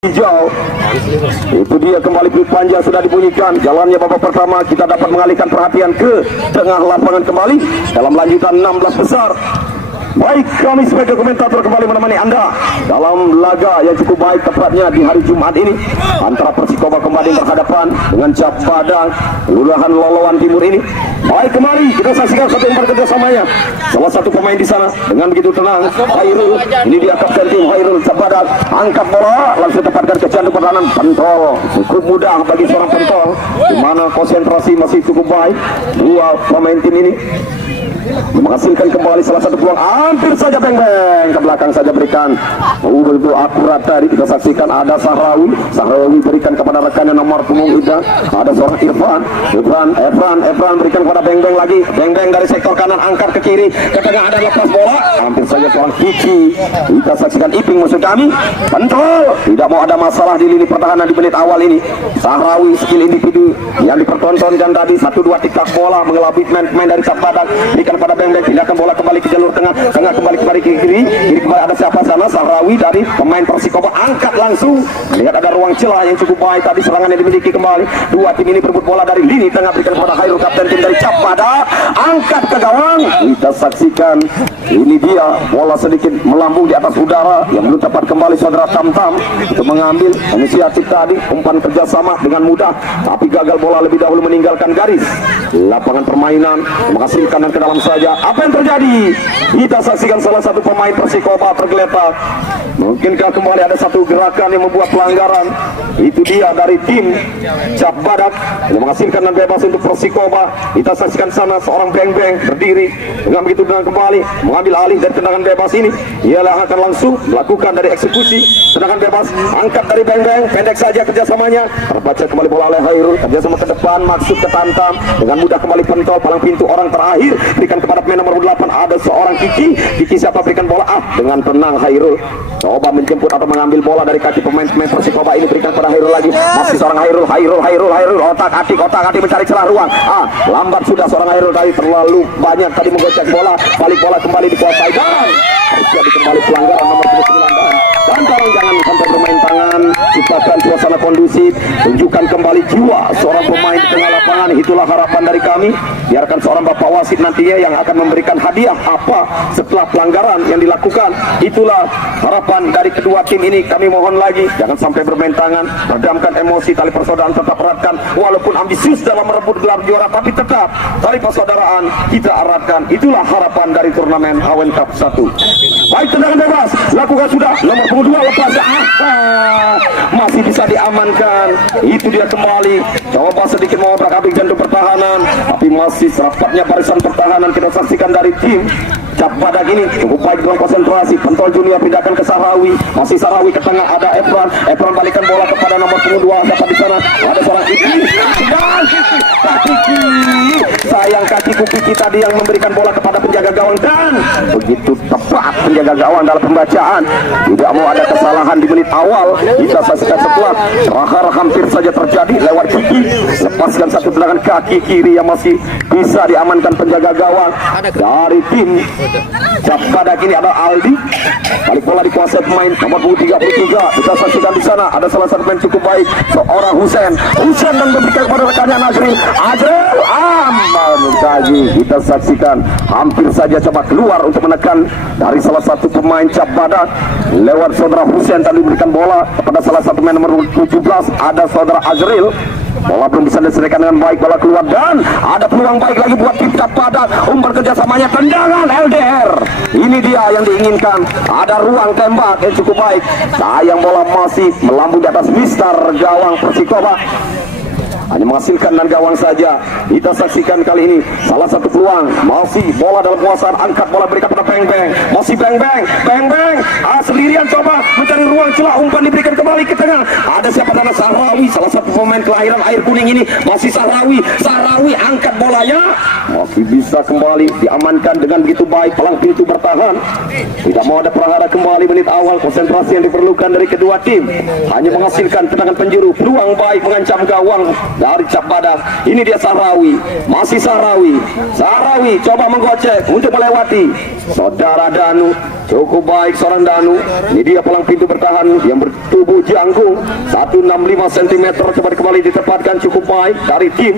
hijau. Itu dia kembali peluit panjang sudah dibunyikan. Jalannya babak pertama, kita dapat mengalihkan perhatian ke tengah lapangan kembali dalam lanjutan 16 besar. Baik, kami sebagai komentator kembali menemani Anda dalam laga yang cukup baik, tepatnya di hari Jumat ini antara Persikoba kembali berhadapan dengan Cap Padang, Kelurahan Loloan Timur ini. Baik, kembali kita saksikan satu umpan kerjasamanya. Salah satu pemain di sana dengan begitu tenang, Hairul. Ini dia kapten tim Hairul Cap Padang, angkat bola langsung tepatkan ke jantung pertahanan. Pentol cukup mudah bagi seorang pentol, di mana konsentrasi masih cukup baik dua pemain tim ini menghasilkan kembali salah satu peluang. Hampir saja beng-beng ke belakang saja berikan. Begitu akurat tadi kita saksikan. Ada Sahrawi berikan kepada rekannya nomor punggung Ida. Ada seorang Efran berikan kepada beng-beng lagi. Beng-beng dari sektor kanan angkat ke kiri, ke tengah ada lepas bola. Hampir saja seorang Kiki. Kita saksikan Iping musuh kami. Pentol tidak mau ada masalah di lini pertahanan di menit awal ini. Sahrawi skill individu yang dipertontonkan tadi, 1-2 tiktak bola mengelabui main dari Cap Padang. Berikan pada beng-beng, pindahkan bola kembali ke jalur tengah kembali ke kiri kembali ada siapa sana. Sahrawi dari pemain Persikoba angkat langsung. Lihat ada ruang celah yang cukup baik tadi, serangan yang dimiliki kembali. Dua tim ini berebut bola dari lini tengah, berikan kepada Hairul, kapten tim dari Cap Padang, angkat ke gawang. Kita saksikan ini dia bola sedikit melambung di atas udara yang belum tepat kembali saudara Tam-Tam untuk mengambil inisiatif tadi, umpan kerjasama dengan mudah tapi gagal, bola lebih dahulu meninggalkan garis lapangan permainan, menghasilkan dan ke dalam saja. Apa yang terjadi? Kita saksikan salah satu pemain Persikoba tergeletak. Mungkinkah kembali ada satu gerakan yang membuat pelanggaran? Itu dia dari tim Cap Padang yang menghasilkan dan bebas untuk Persikoba. Kita saksikan sana seorang beng-beng berdiri dengan begitu dengan kembali mengambil alih dari tendangan bebas ini. Ialah akan langsung melakukan dari eksekusi tendangan bebas, angkat dari beng-beng, pendek saja kerjasamanya. Terbaca kembali bola oleh Hairul, kerjasama ke depan, maksud ke Tam-Tam dengan mudah kembali pentol palang pintu orang terakhir, berikan kepada pemain nomor 8 ada seorang Kiki siapa berikan bola dengan tenang. Hairul coba menjemput atau mengambil bola dari kaki pemain Persikoba ini, berikan pada Hairul lagi, masih seorang Hairul otak-atik mencari celah ruang. Lambat sudah seorang Hairul tadi, terlalu banyak tadi menggocek bola, balik bola kembali dikuasai dan terjadi kembali pelanggaran nomor 29 dan tolong jangan sampai bermain tangan, ciptakan suasana kondusif, tunjukkan kembali jiwa seorang pemain di tengah lapangan. Itulah harapan dari kami, biarkan seorang bapak wasit nantinya yang akan memberikan hadiah apa setelah pelanggaran yang dilakukan. Itulah harapan dari kedua tim ini. Kami mohon lagi jangan sampai bermain tangan, redamkan emosi, tali persaudaraan tetap eratkan, walaupun ambisius dalam merebut gelar juara tapi tetap tali persaudaraan kita eratkan. Itulah harapan dari turnamen Hawen Cup 1. Baik, tendangan bebas lakukan sudah, nomor punggung 2 lepas, masih bisa diamankan. Itu dia kembali coba sedikit mengobrak-abrik jantung pertahanan, tapi masih rapatnya barisan pertahanan kita saksikan dari tim Cap Padang ini cukup baik dalam konsentrasi. Pentol Junior pindahkan ke Sahrawi, masih Sahrawi ke tengah, ada Efran balikan bola kepada nomor punggung 2 siapa di sana, ada seorang Kiki dan Kiki, sayang kaki Kiki tadi yang memberikan bola kepada penjaga gawang dan begitu tepat penjaga gawang dalam pembacaan, tidak mau ada kesalahan di menit awal. Kita saksikan setelah rahar hampir saja terjadi lewat Kiki, lepaskan satu tendangan kaki kiri yang masih bisa diamankan penjaga gawang dari tim Cap Padang ini. Ada Aldi, balik bola dikuasai pemain nomor 33. Kita saksikan di sana ada salah satu pemain cukup baik, seorang Husen dan memberikan kepada rekannya Azril aman tadi. Kita saksikan hampir saja coba keluar untuk menekan dari salah satu pemain Cap Padang lewat saudara Husen tadi, berikan bola kepada salah satu pemain nomor 17 ada saudara Azril. Bola belum bisa diselesaikan dengan baik, bola keluar dan ada peluang baik lagi buat tim Cap Padang. Umpan kerjasamanya, tendangan LDR. Ini dia yang diinginkan, ada ruang tembak yang cukup baik. Sayang bola masih melambung di atas mister gawang Persikoba, hanya menghasilkan dan gawang saja. Kita saksikan kali ini salah satu peluang, masih bola dalam penguasaan, angkat bola berikan pada beng-beng, masih beng-beng sendirian coba mencari ruang celah, umpan diberikan kembali ke tengah. Ada siapa sana? Sahrawi, salah satu pemain kelahiran air kuning ini, masih Sahrawi angkat bolanya, masih bisa kembali diamankan dengan begitu baik, palang pintu bertahan, tidak mau ada perahara kembali menit awal. Konsentrasi yang diperlukan dari kedua tim, hanya menghasilkan tendangan penjuru, peluang baik mengancam gawang dari Cap Badak. Ini dia Sahrawi, masih Sahrawi coba menggocek untuk melewati saudara Danu. Cukup baik seorang Danu. Ini dia palang pintu bertahan yang bertubuh jangkung 165 cm. Coba kembali ditempatkan cukup baik dari tim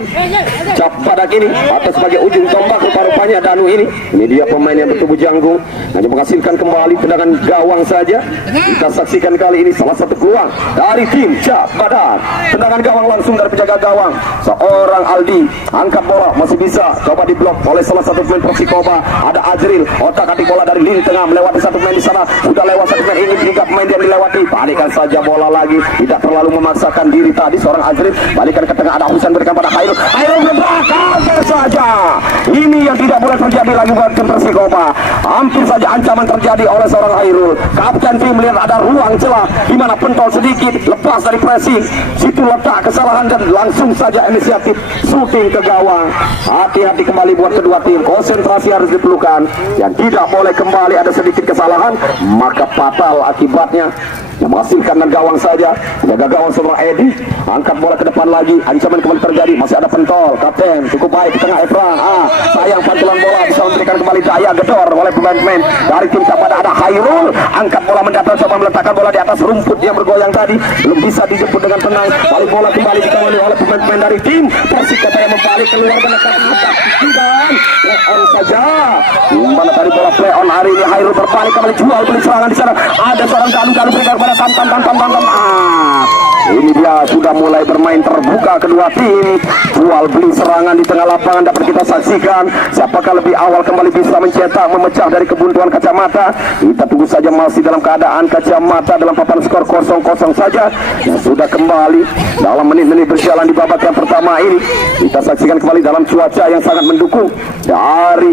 Cap Badak ini atas sebagai ujung tombak. Rupa-rupanya Danu ini dia pemain yang bertubuh jangkung, hanya menghasilkan kembali tendangan gawang saja. Kita saksikan kali ini salah satu peluang dari tim Cap Badak. Tendangan gawang langsung dari penjaga gawang seorang Aldi, angkat bola masih bisa, coba diblok oleh salah satu pemain Persikoba. Ada Azril, otak-atik bola dari lini tengah melewati satu pemain di sana, sudah lewat satu pemain ini, 3 pemain yang dilewati, balikan saja bola lagi, tidak terlalu memaksakan diri tadi seorang Azril, balikan ke tengah, ada Husain berikan pada Khairul berbakar saja. Ini yang tidak boleh terjadi lagi buat tim Persikoba. Hampir saja ancaman terjadi oleh seorang Khairul. Kapten tim melihat ada ruang celah di mana pentol sedikit lepas dari pressing, situ letak kesalahan dan langsung saja inisiatif shooting ke gawang. Hati-hati kembali buat kedua tim, konsentrasi harus diperlukan dan tidak boleh kembali ada sedikit kesalahan maka fatal akibatnya. Yang menghasilkan dan gawang saja, jaga gawang seorang Edi, angkat bola ke depan lagi, ancaman kembali terjadi, masih ada pentol, kapten cukup baik di tengah Efran, sayang pantulan bola bisa memberikan kembali daya gedor oleh pemain-pemain dari tim Cap Badak. Ada Khairul, angkat bola mendatar, coba meletakkan bola di atas rumput yang bergoyang tadi, belum bisa dijemput dengan tenang, balik bola kembali dikawali oleh pemain-pemain dari tim Persikoba yang membalik keluar menekan dan play on saja. Mana tadi bola play on hari ini, Khairul berbalik kembali jual beli serangan di sana, ada seorang Danu berikan kepada tam. Ini dia sudah mulai bermain terbuka kedua tim, jual beli serangan di tengah lapangan dapat kita saksikan. Siapakah lebih awal kembali bisa mencetak, memecah dari kebuntuan Kacamata. Kita tunggu saja, masih dalam keadaan Kacamata dalam papan skor 0-0 saja yang sudah kembali dalam menit-menit berjalan di babak yang pertama ini. Kita saksikan kembali dalam cuaca yang sangat mendukung dari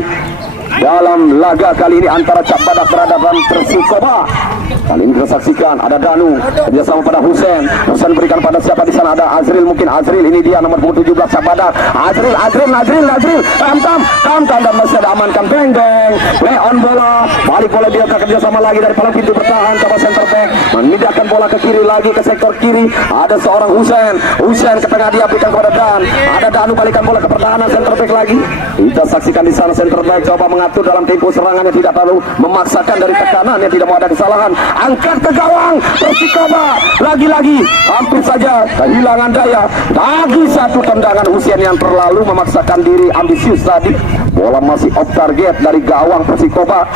dalam laga kali ini antara Cap Badak berhadapan Persikoba. Kali ini kita saksikan ada Danu kerjasama pada Husain berikan pada siapa di sana, ada Azril, mungkin Azril, ini dia nomor 17 Cap Badak. Azril tam dan masih ada amankan beng play on bola, balik bola dia kerjasama lagi dari palang pintu bertahan, coba center back memindahkan bola ke kiri lagi ke sektor kiri, ada seorang Husain ke tengah, dia berikan kepada Dan, ada Danu balikan bola ke pertahanan center back lagi. Kita saksikan di sana center back coba mengatur dalam tempo serangan yang tidak terlalu memaksakan dari tekanan yang tidak mau ada kesalahan, angkat ke gawang Persikoba lagi-lagi hampir saja kehilangan daya, lagi satu tendangan Husain yang terlalu memaksakan diri, ambisius tadi, bola masih off target dari gawang Persikoba,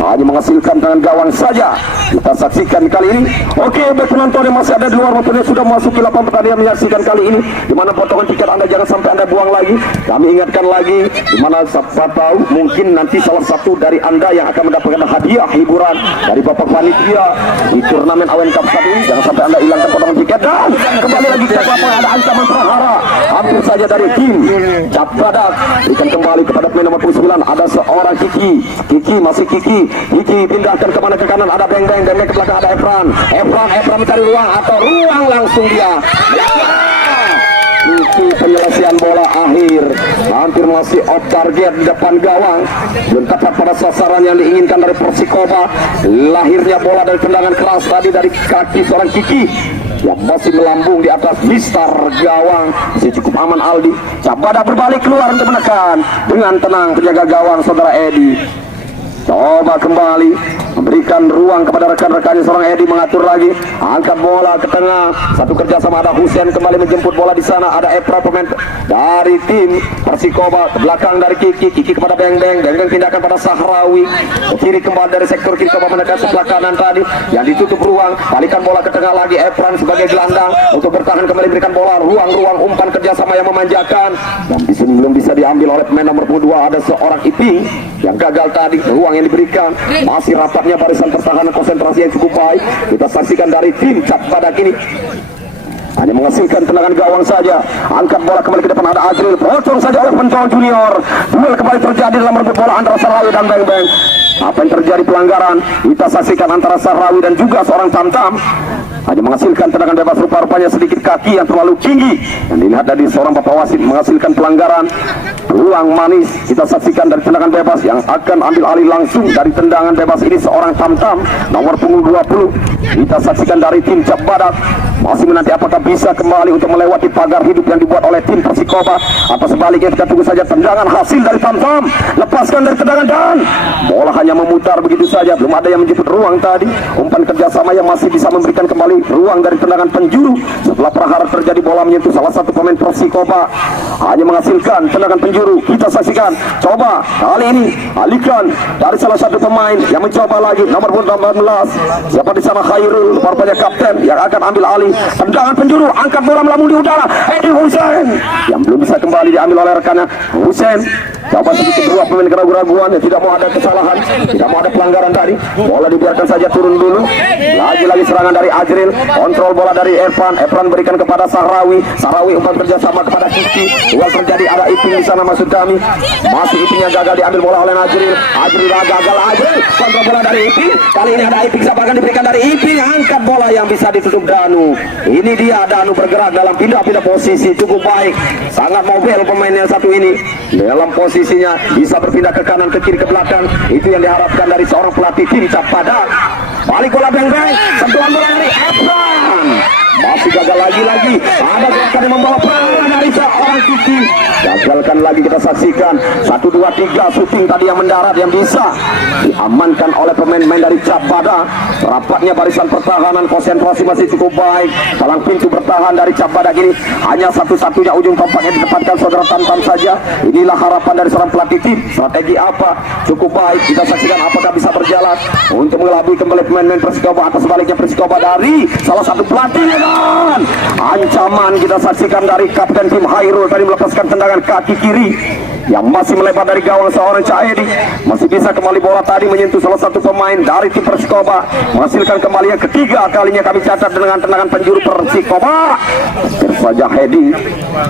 hanya menghasilkan dengan gawang saja. Kita saksikan kali ini. Oke, baik penonton yang masih ada di luar maupun yang sudah masuk ke lapangan pertandingan menyaksikan kali ini, dimana potongan tiket Anda jangan sampai Anda buang lagi. Kami ingatkan lagi, dimana siapa tahu mungkin nanti salah satu dari Anda yang akan mendapatkan hadiah hiburan dari Bapak Panitia di turnamen Awen Cup saat ini. Jangan sampai Anda hilangkan potongan tiket. Dan kembali lagi ke lapangan, ada ancaman prahara hampir saja dari tim Cap Badak, berikan kembali kepada pemain nomor 9, ada seorang Kiki masih Kiki pindahkan kemana, ke kanan ada Beng ke belakang ada Efran mencari ruang atau ruang langsung dia Kiki, penyelesaian bola akhir hampir masih off target di depan gawang, belum tepat pada sasaran yang diinginkan dari Persikoba. Lahirnya bola dari tendangan keras tadi dari kaki seorang Kiki yang masih melambung di atas mistar gawang, masih cukup aman Aldi. Cap Badak berbalik keluar untuk menekan dengan tenang penjaga gawang saudara Edi. Coba kembali memberikan ruang kepada rekan-rekannya, seorang Edi mengatur lagi, angkat bola ke tengah, satu kerjasama, ada Husain kembali menjemput bola di sana, ada Epra pemain dari tim Persikoba, ke belakang dari Kiki kepada Beng pindahkan pada Sahrawi, ke kiri kembali dari sektor kiri, coba menekan sebelah kanan tadi yang ditutup ruang, balikan bola ke tengah lagi, Epran sebagai gelandang untuk bertahan kembali, berikan bola ruang umpan kerjasama yang memanjakan, dan di sini belum bisa diambil oleh pemain nomor 22, ada seorang Iping yang gagal tadi, ruang yang diberikan, masih rapatnya barisan pertahanan, konsentrasi yang cukup baik. Kita saksikan dari tim Cap Badak ini hanya menghasilkan tendangan gawang saja, angkat bola kembali ke depan, ada Azril, pocong saja oleh Pentol Junior, duel kembali terjadi dalam merebut bola antara Sahrawi dan Beng. Apa yang terjadi pelanggaran? Kita saksikan antara Sahrawi dan juga seorang Tam. hanya menghasilkan tendangan bebas. Rupa-rupanya sedikit kaki yang terlalu tinggi yang dilihat dari seorang bapak wasit menghasilkan pelanggaran. Peluang manis kita saksikan dari tendangan bebas yang akan ambil alih langsung dari tendangan bebas ini seorang Tamtam nomor punggung 20. Kita saksikan dari tim Cap Badak masih menanti apakah bisa kembali untuk melewati pagar hidup yang dibuat oleh tim Persikoba, atau sebaliknya kita tunggu saja tendangan hasil dari Tamtam. Lepaskan dari tendangan dan bola hanya memutar begitu saja, belum ada yang menjemput ruang tadi. Umpan kerjasama yang masih bisa memberikan kembali ruang dari tendangan penjuru. Setelah prahara terjadi, bola menyentuh salah satu pemain Persikoba, hanya menghasilkan tendangan penjuru. Kita saksikan, coba kali ini alihkan dari salah satu pemain yang mencoba lagi, nomor 18. Siapa di sana? Khairul, rupanya kapten yang akan ambil alih. Tendangan penjuru, angkat bola melambung di udara. Edi Hussein yang belum bisa kembali diambil oleh rekannya. Hussein coba sedikit dua pemain keraguan-keraguan yang tidak mau ada kesalahan, tidak mau ada pelanggaran tadi. Bola dibiarkan saja turun dulu. Lagi-lagi serangan dari Ajril, kontrol bola dari Evan berikan kepada Sahrawi. Sahrawi umpan kerjasama kepada Kiki. Duel terjadi, ada Iping di sana maksud kami. Masih Ipingnya gagal diambil bola oleh Ajril. Ajril gagal, Ajril kontrol bola dari Iping. Kali ini ada Iping, siapa akan diberikan dari Iping, angkat bola yang bisa ditutup Danu. Ini dia Danu bergerak dalam pindah-pindah posisi cukup baik, sangat mobil pemain yang satu ini. Dalam posisinya bisa berpindah ke kanan, ke kiri, ke belakang. Itu yang diharapkan dari seorang pelatih tim Cap Badak. Balik bola beng-beng, sentuhan bola dari Evan. Masih gagal lagi-lagi. Ada gerakan yang membawa peran dari seorang Kiki. Gagalkan lagi kita saksikan. 1, 2, 3 syuting tadi yang mendarat yang bisa diamankan oleh pemain-pemain dari Cap Badak. Rapatnya barisan pertahanan, konsentrasi masih cukup baik. Palang pintu bertahan dari Cap Badak ini hanya satu-satunya ujung tombak yang ditempatkan saudara Tamtam saja. Inilah harapan dari seorang pelatih tim. Strategi apa? Cukup baik. Kita saksikan apakah bisa berjalan untuk mengelabui kembali pemain-pemain Persikoba, atau sebaliknya Persikoba dari salah satu pelatih. Ancaman kita saksikan dari kapten tim Hairul tadi melepaskan tendangan kaki kiri yang masih melebar dari gawang seorang Caedi. Masih bisa kembali bola tadi menyentuh salah satu pemain dari tim Persikoba, menghasilkan kembali yang ketiga kalinya kami catat dengan tendangan penjuru Persikoba. Saja Hedi,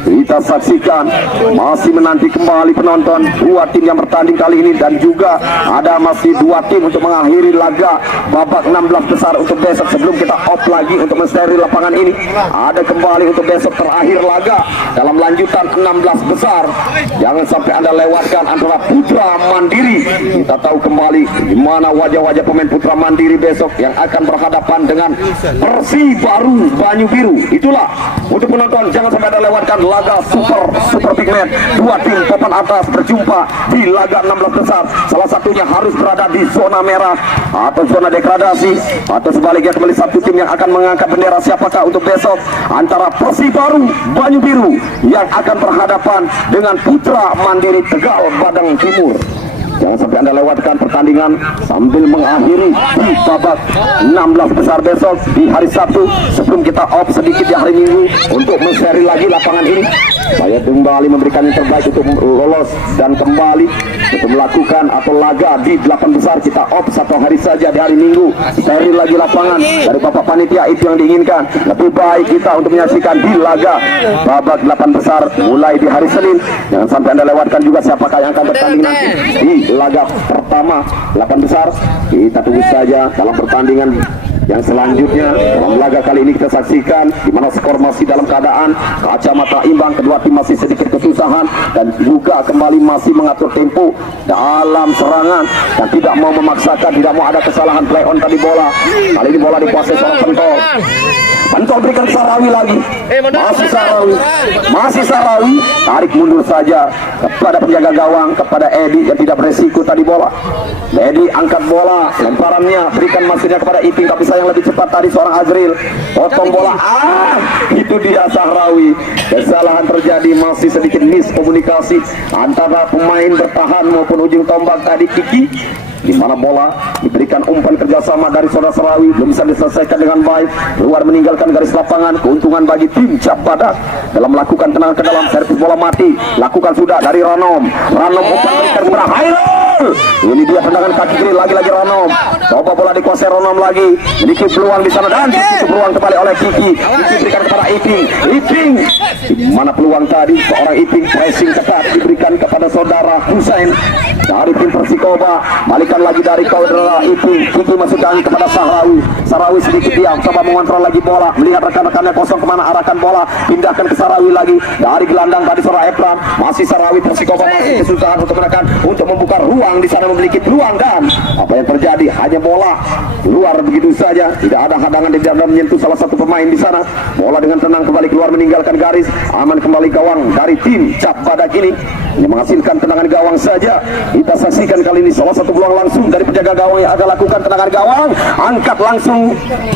kita saksikan masih menanti kembali penonton dua tim yang bertanding kali ini, dan juga ada masih dua tim untuk mengakhiri laga babak 16 besar untuk besok. Sebelum kita off lagi untuk mensteril lapangan ini, ada kembali untuk besok terakhir laga dalam lanjutan 16 besar. Jangan sampai Anda lewatkan antara Putra Mandiri. Kita tahu kembali di mana wajah-wajah pemain Putra Mandiri besok yang akan berhadapan dengan Persibaru Banyu Biru. Itulah untuk penonton, jangan sampai Anda lewatkan laga super big match. Dua tim papan atas berjumpa di laga 16 besar. Salah satunya harus berada di zona merah atau zona degradasi, atau sebaliknya kembali satu tim yang akan mengangkat bendera. Siapakah untuk besok? Antara Persibaru Banyu Biru yang akan berhadapan dengan Putra Mandiri Tegal Badang Timur. Jangan sampai Anda lewatkan pertandingan sambil mengakhiri di babak 16 besar besok di hari Sabtu. Sebelum kita off sedikit di hari Minggu untuk men-share lagi lapangan ini, saya kembali memberikan yang terbaik untuk lolos dan kembali untuk melakukan atau laga di 8 besar. Kita off satu hari saja di hari Minggu, share lagi lapangan dari Bapak Panitia. Itu yang diinginkan. Lebih baik kita untuk menyaksikan di laga babak 8 besar mulai di hari Senin. Jangan sampai Anda lewatkan juga siapakah yang akan bertanding nanti di laga pertama 8 besar. Kita tunggu saja dalam pertandingan yang selanjutnya. Dalam laga kali ini kita saksikan di mana skor masih dalam keadaan kacamata imbang. Kedua tim masih sedikit kesusahan dan juga kembali masih mengatur tempo dalam serangan dan tidak mau memaksakan, tidak mau ada kesalahan play on tadi bola. Kali ini bola dikuasai seorang Pentol berikan Sahrawi lagi. Masih Sahrawi, tarik mundur saja kepada penjaga gawang, kepada Edi yang tidak beresiko tadi bola. Edi angkat bola, lemparannya berikan masuknya kepada Iping, tapi sayang lebih cepat tadi seorang Azril. Potong bola, itu dia Sahrawi. Kesalahan terjadi, masih sedikit miskomunikasi antara pemain bertahan maupun ujung tombak tadi Kiki, di mana bola diberikan umpan kerjasama dari saudara Sahrawi, belum bisa diselesaikan dengan baik, keluar meninggalkan garis lapangan. Keuntungan bagi tim Cap Badak dalam melakukan tendangan ke dalam. Servis bola mati lakukan sudah dari Ranom umpan berikan kepada Hairul. gol. Ini dia tendangan kaki kiri lagi-lagi Ranom. Coba bola dikuasai Ranom lagi. Memiliki peluang di sana dan peluang kembali oleh Kiki. Kiki berikan kepada Iping. Iping. Mana peluang tadi? Seorang Iping pressing ketat diberikan kepada saudara Husain dari tim Persikoba. Balikan lagi dari saudara Iping. Kiki masukkan kepada Sahrawi. Sahrawi sedikit diam, coba mengontrol lagi bola. Melihat rekan-rekannya kosong kemana arahkan bola. Pindahkan ke Sahrawi lagi. Dari gelandang tadi saudara Efran. Masih Sahrawi Persikoba masih kesusahan untuk menekan, untuk membuka ruang di sana, memiliki peluang dan apa yang terjadi? Hanya bola keluar begitu saja. Tidak ada hadangan di dalam menyentuh salah satu pemain di sana. Bola dengan tenang kembali keluar meninggalkan garis. Aman kembali gawang dari tim Cap Badak ini. Yang menghasilkan tendangan gawang saja. Kita saksikan kali ini salah satu peluang langsung dari penjaga gawang yang akan lakukan tendangan gawang. Angkat langsung.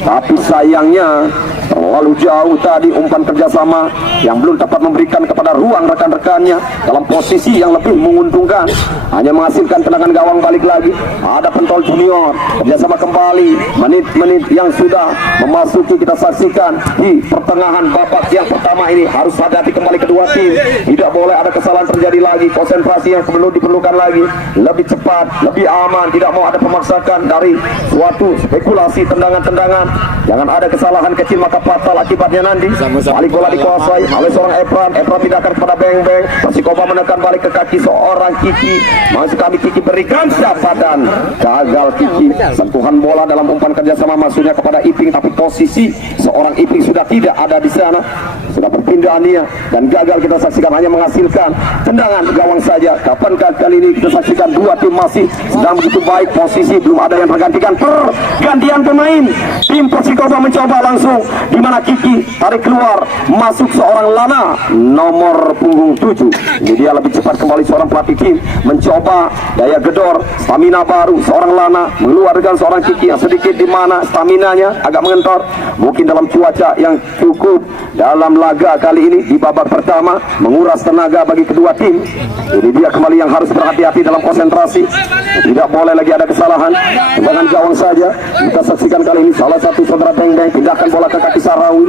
Tapi sayangnya terlalu jauh tadi umpan kerjasama yang belum dapat memberikan kepada ruang rekan-rekannya dalam posisi yang lebih menguntungkan. Hanya menghasilkan tendangan gawang balik lagi. Ada Pentol Junior kerjasama kembali. Menit-menit yang sudah memasuki kita saksikan di pertengahan babak yang pertama ini. Harus hati-hati kembali kedua tim. Tidak boleh ada kesalahan terjadi lagi. Konsentrasi yang perlu diperlukan lagi. Lebih cepat, lebih aman. Tidak mau ada pemaksakan dari suatu spekulasi tendangan-tendangan. Jangan ada kesalahan kecil maka fatal akibatnya nanti. Balik bola dikuasai oleh seorang Efran. Efran pindahkan kepada Beng Beng. Persikoba menekan balik ke kaki seorang Kiki. Masih kami Kiki berikan siapa dan gagal Kiki. Sentuhan bola dalam umpan kerjasama masuknya kepada Iping, tapi posisi seorang Iping sudah tidak ada di sana. Sudah berpindah dia dan gagal kita saksikan, hanya menghasilkan tendangan gawang saja. Kapankah kali ini kita saksikan dua tim masih sedang begitu baik posisi, belum ada yang tergantikan. Pergantian pemain. Tim Persikoba mencoba langsung, di mana Kiki tarik keluar, masuk seorang Lana nomor punggung 7. Ini dia lebih cepat kembali seorang pelatih tim mencoba daya gedor, stamina baru seorang Lana mengeluarkan seorang Kiki yang sedikit di mana staminanya agak mengentor. Mungkin dalam cuaca yang cukup dalam laga kali ini di babak pertama menguras tenaga bagi kedua tim. Ini dia kembali yang harus berhati-hati dalam konsentrasi. Tidak boleh lagi ada kesalahan. Tendangan gawang saja. Kita saksikan kali ini salah satu saudara Beng Beng pindahkan bola ke kaki Sahrawi.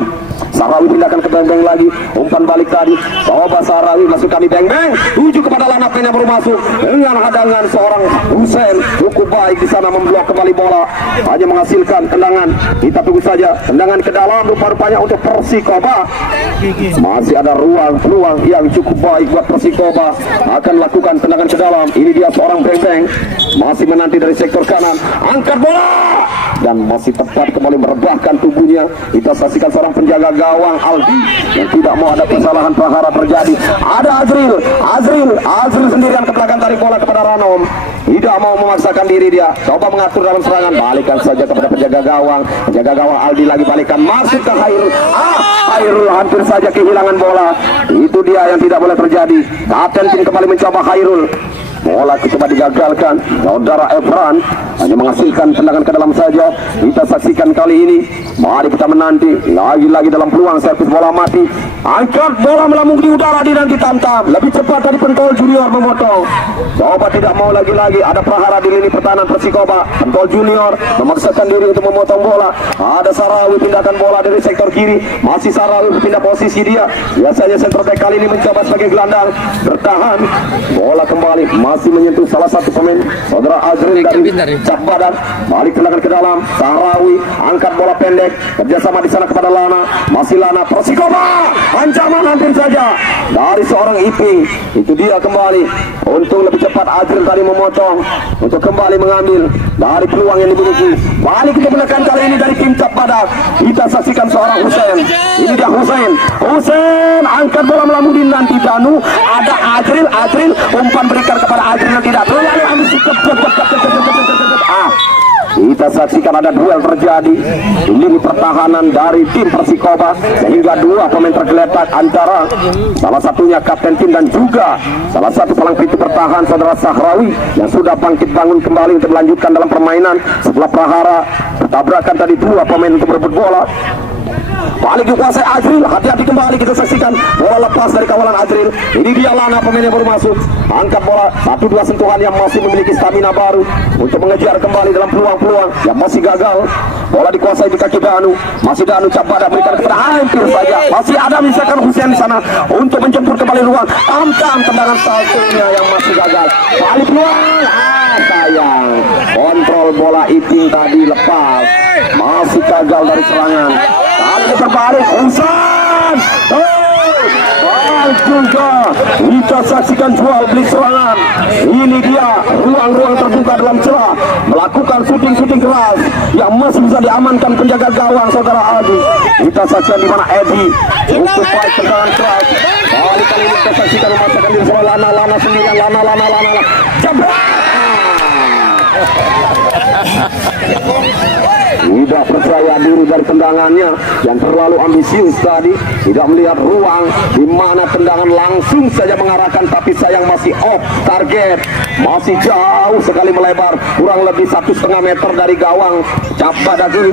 Sahrawi pindahkan ke Beng Beng lagi. Umpan balik tadi. Coba Sahrawi masuk kami Beng Beng. Tuju kepada Lana Pen yang baru masuk. Dengan hadangan seorang Husain cukup baik di sana memblok kembali bola. Hanya menghasilkan tendangan. Kita tunggu saja tendangan ke dalam rupa-rupanya untuk Persikoba. Masih ada ruang peluang yang cukup baik buat Persikoba. Akan lakukan tendangan ke dalam. Ini dia seorang Beng Beng. Masih menanti dari sektor kanan. Angkat bola dan masih tepat kembali merebahkan tubuhnya. Kita saksikan seorang penjaga gawang Aldi yang tidak mau ada kesalahan prahara terjadi. Ada Azril sendirian ke belakang tarik bola kepada Ranom. Tidak mau memaksakan diri dia. Coba mengatur dalam serangan. Balikan saja kepada penjaga gawang. Penjaga gawang Aldi lagi balikan masuk ke Hairul. Hairul hampir saja kehilangan bola. Itu dia yang tidak boleh terjadi. Kapten tim kembali mencoba Hairul. Bola coba digagalkan. Saudara Efran hanya menghasilkan tendangan ke dalam saja. Kita saksikan kali ini. Mari kita menanti lagi-lagi dalam peluang servis bola mati. Angkat bola melambung di udara dan ditantam. Lebih cepat dari Pentol Junior memotong. Coba tidak mau lagi-lagi ada prahara di lini pertahanan Persikoba. Pentol Junior memaksakan diri untuk memotong bola. Ada Sahrawi pindahkan bola dari sektor kiri. Masih Sahrawi berpindah posisi dia. Biasanya center back kali ini mencoba sebagai gelandang. Bertahan. Bola kembali masih menyentuh salah satu pemain saudara Azril dari Cap Badak. Balik tendangan ke dalam. Sahrawi angkat bola pendek. Kerjasama di sana kepada Lana. Masih Lana. Persikoba. Ancaman hampir saja dari seorang Iping. Itu dia kembali. Untung lebih cepat Azril tadi memotong untuk kembali mengambil dari peluang yang dimiliki. Balik kita menekan kali ini dari tim Cap Badak. Kita saksikan seorang Husain. Ini dia Husain angkat bola melambung di nanti Danu. Ada Azril umpan berikan kepada Azril yang tidak lalu ambil kita saksikan ada duel terjadi di lini pertahanan dari tim Persikoba sehingga dua pemain tergeletak antara salah satunya kapten tim dan juga salah satu palang pintu pertahanan saudara Sahrawi yang sudah bangkit bangun kembali untuk melanjutkan dalam permainan setelah prahara bertabrakan tadi dua pemain untuk berebut bola. balik dikuasai Azril, hati-hati kembali kita saksikan bola lepas dari kawalan Azril. Ini dia Lana pemain yang baru masuk, angkat bola 1-2 sentuhan yang masih memiliki stamina baru untuk mengejar kembali dalam peluang-peluang yang masih gagal. Bola dikuasai di kaki Danu, masih Danu Cabada berikan kepada hampir saja, masih ada misalkan Husein di sana untuk menjemput kembali ruang. Tam-tam tendangan saltunya yang masih gagal, balik peluang, sayang kontrol bola Iping tadi lepas, masih gagal dari serangan. Kali terbalik Husein, juga kita saksikan jual beli serangan. Ini dia ruang-ruang terbuka dalam celah, melakukan syuting keras yang masih bisa diamankan penjaga gawang saudara Aldi. Kita saksikan di mana Edi untuk baik tendangan keras. Kali ini kita saksikan memasakkan diri sama Lana sendirian, Lana jebret. Tidak percaya diri dari tendangannya yang terlalu ambisius tadi, tidak melihat ruang di mana tendangan langsung saja mengarahkan, tapi sayang masih off target, masih jauh sekali melebar, kurang lebih 1,5 meter dari gawang Cabbadak ini.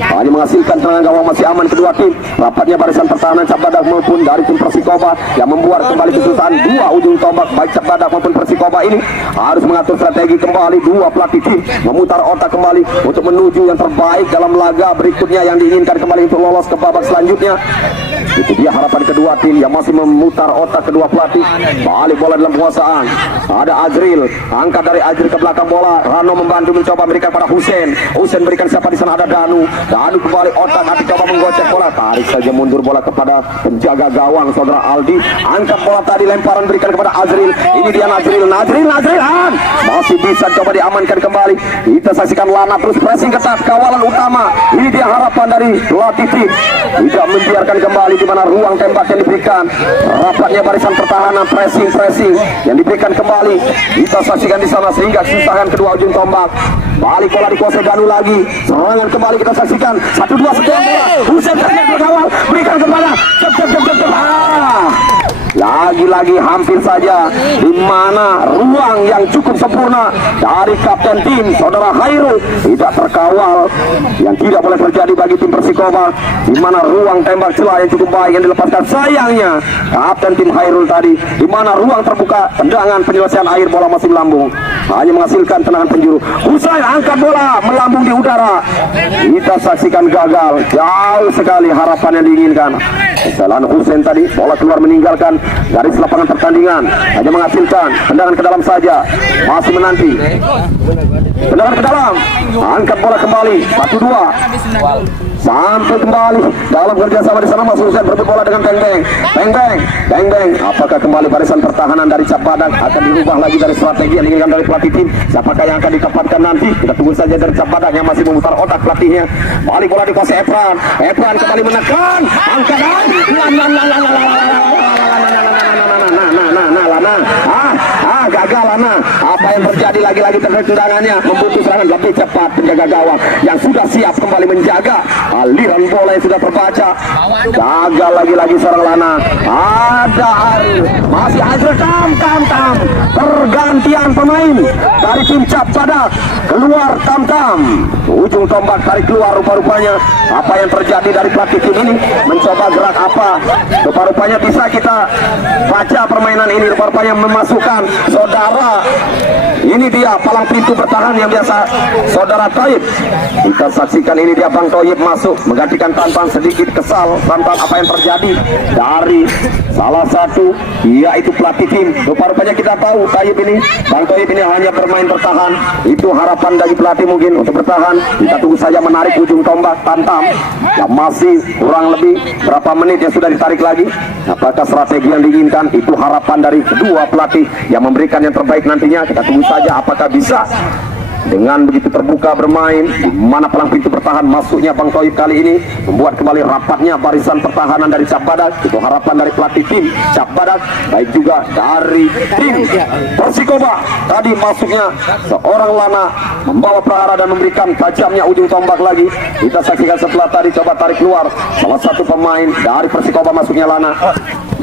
Hanya menghasilkan tendangan gawang masih aman kedua tim. Rapatnya barisan pertahanan Cabbadak maupun dari tim Persikoba yang membuat kembali kesusahan dua ujung tombak baik Cabbadak maupun Persikoba ini harus mengatur strategi kembali. Dua pelatih tim memutar otak kembali untuk menuju yang terbaik dalam laga berikutnya yang diinginkan kembali untuk lolos ke babak selanjutnya. Itu dia harapan kedua tim yang masih memutar otak kedua pelatih. Balik bola dalam penguasaan, ada Azril, angkat dari Azril ke belakang bola, Rano membantu mencoba memberikan pada Husein berikan siapa di sana, ada Danu kembali otak hati coba menggocek bola, tarik saja mundur bola kepada penjaga gawang saudara Aldi, angkat bola tadi lemparan berikan kepada Azril. Ini dia Nazril masih bisa coba diamankan kembali. Kita saksikan Lana terus pressing ketat kawalan utama. Ini dia harapan dari pelatih tim, tidak membiarkan kembali di mana ruang tembak yang diberikan. Rapatnya barisan pertahanan pressing yang diberikan kembali. Kita saksikan di sana sehingga kesusahan kedua ujung tombak. Balik bola dikuasai Danu lagi, serangan kembali kita saksikan 1-2 sentuhan bola. Husein terjadi berkawal, berikan kepada lagi-lagi hampir saja di mana ruang yang cukup sempurna dari kapten tim saudara Khairul tidak terkawal, yang tidak boleh terjadi bagi tim Persikoba, di mana ruang tembak celah yang cukup baik yang dilepaskan sayangnya kapten tim Khairul tadi, di mana ruang terbuka tendangan penyelesaian air bola masih melambung, hanya menghasilkan tendangan penjuru. Husein angkat bola melambung di udara, kita saksikan gagal, jauh sekali harapan yang diinginkan. Kesalahan Husein tadi, bola keluar meninggalkan garis lapangan pertandingan, hanya menghasilkan tendangan ke dalam saja, masih menanti tendangan ke dalam, angkat bola kembali 1-2 sampai kembali dalam kerjasama di sana. Mas Husein berebut bola dengan beng. Apakah kembali barisan pertahanan dari Cabbadak akan dirubah lagi dari strategi yang diinginkan dari pelatih tim? Siapakah yang akan ditempatkan nanti? Kita tunggu saja dari Cabbadak yang masih memutar otak pelatihnya. Balik bola dikuasai Efran kembali menekan, angkat gagal Lana. Apa yang terjadi lagi-lagi terkait tendangannya, membutuhkan serangan lebih cepat penjaga gawang yang sudah siap kembali menjaga aliran bola yang sudah terbaca. Gagal lagi-lagi seorang Lana. Ada Arif, masih Azril tam. Pergantian pemain dari tim Cabbadak, keluar tam. Ujung tombak tarik keluar rupa-rupanya. Apa yang terjadi dari pelatih tim ini, mencoba gerak apa? Rupa-rupanya bisa kita baca permainan ini, rupa-rupanya memasukkan saudara, ini dia palang pintu bertahan yang biasa saudara Taib. Kita saksikan ini dia Bang Toyib masuk menggantikan Tantan, sedikit kesal tentang apa yang terjadi dari salah satu yaitu pelatih tim. Rupa-rupanya kita tahu Taib ini, Bang Toyib ini hanya bermain bertahan. Itu harapan dari pelatih mungkin untuk bertahan. Kita tunggu saja menarik ujung tombak Tantam yang masih kurang lebih berapa menit yang sudah ditarik lagi. Apakah strategi yang diinginkan? Itu harapan dari kedua pelatih yang memberikan yang terbaik nantinya. Kita tunggu saja apakah bisa dengan begitu terbuka bermain, di mana palang pintu bertahan masuknya Bang Toib kali ini membuat kembali rapatnya barisan pertahanan dari Cabbadak. Itu harapan dari pelatih tim Cabbadak, baik juga dari tim Persikoba. Tadi masuknya seorang Lana membawa prahara dan memberikan tajamnya ujung tombak lagi. Kita saksikan setelah tadi coba tarik keluar salah satu pemain dari Persikoba, masuknya Lana.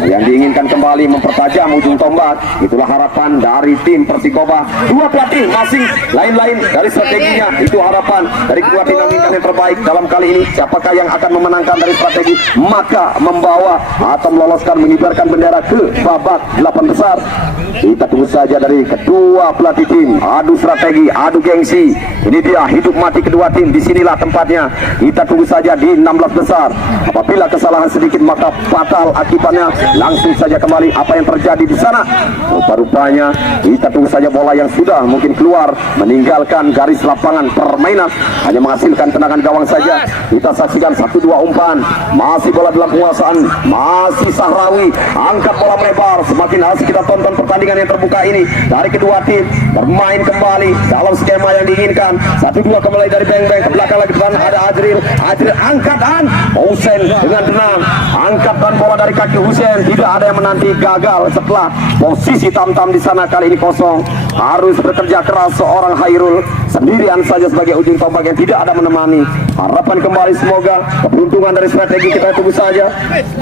yang diinginkan kembali mempertajam ujung tombak. Itulah harapan dari tim Persikoba. Dua pelatih masing lain-lain dari strateginya. Itu harapan dari kedua tim yang menginginkan yang terbaik dalam kali ini. Siapakah yang akan memenangkan dari strategi, maka membawa atau meloloskan, mengibarkan bendera ke babak 8 besar. Kita tunggu saja dari kedua pelatih tim. Adu strategi, adu gengsi. Ini dia hidup mati kedua tim. Disinilah tempatnya. Kita tunggu saja di 16 besar. Apabila kesalahan sedikit maka fatal akibatnya. Langsung saja kembali apa yang terjadi di sana. Rupa-rupanya kita tunggu saja bola yang sudah mungkin keluar meninggalkan garis lapangan permainan, hanya menghasilkan tendangan gawang saja. Kita saksikan 1-2 umpan. Masih bola dalam penguasaan. Masih Sahrawi angkat bola melebar. Semakin asik kita tonton pertandingan yang terbuka ini dari kedua tim bermain kembali dalam skema yang diinginkan. 1-2 kembali dari Beng Beng ke belakang lagi, depan ada Adril angkat dan Husein dengan tenang angkat dan bola dari kaki Husein. Tidak ada yang menanti, gagal setelah posisi tam-tam di sana kali ini kosong. Harus bekerja keras seorang Hairul sendirian saja sebagai ujung tombak yang tidak ada menemani. Harapan kembali semoga keberuntungan dari strategi kita tunggu saja.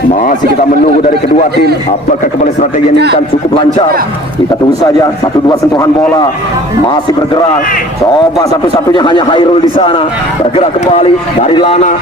Masih kita menunggu dari kedua tim apakah kembali strategi yang diinginkan cukup lancar. Kita tunggu saja. 1-2 sentuhan bola masih bergerak. Coba satu-satunya hanya Hairul di sana bergerak kembali dari Lana.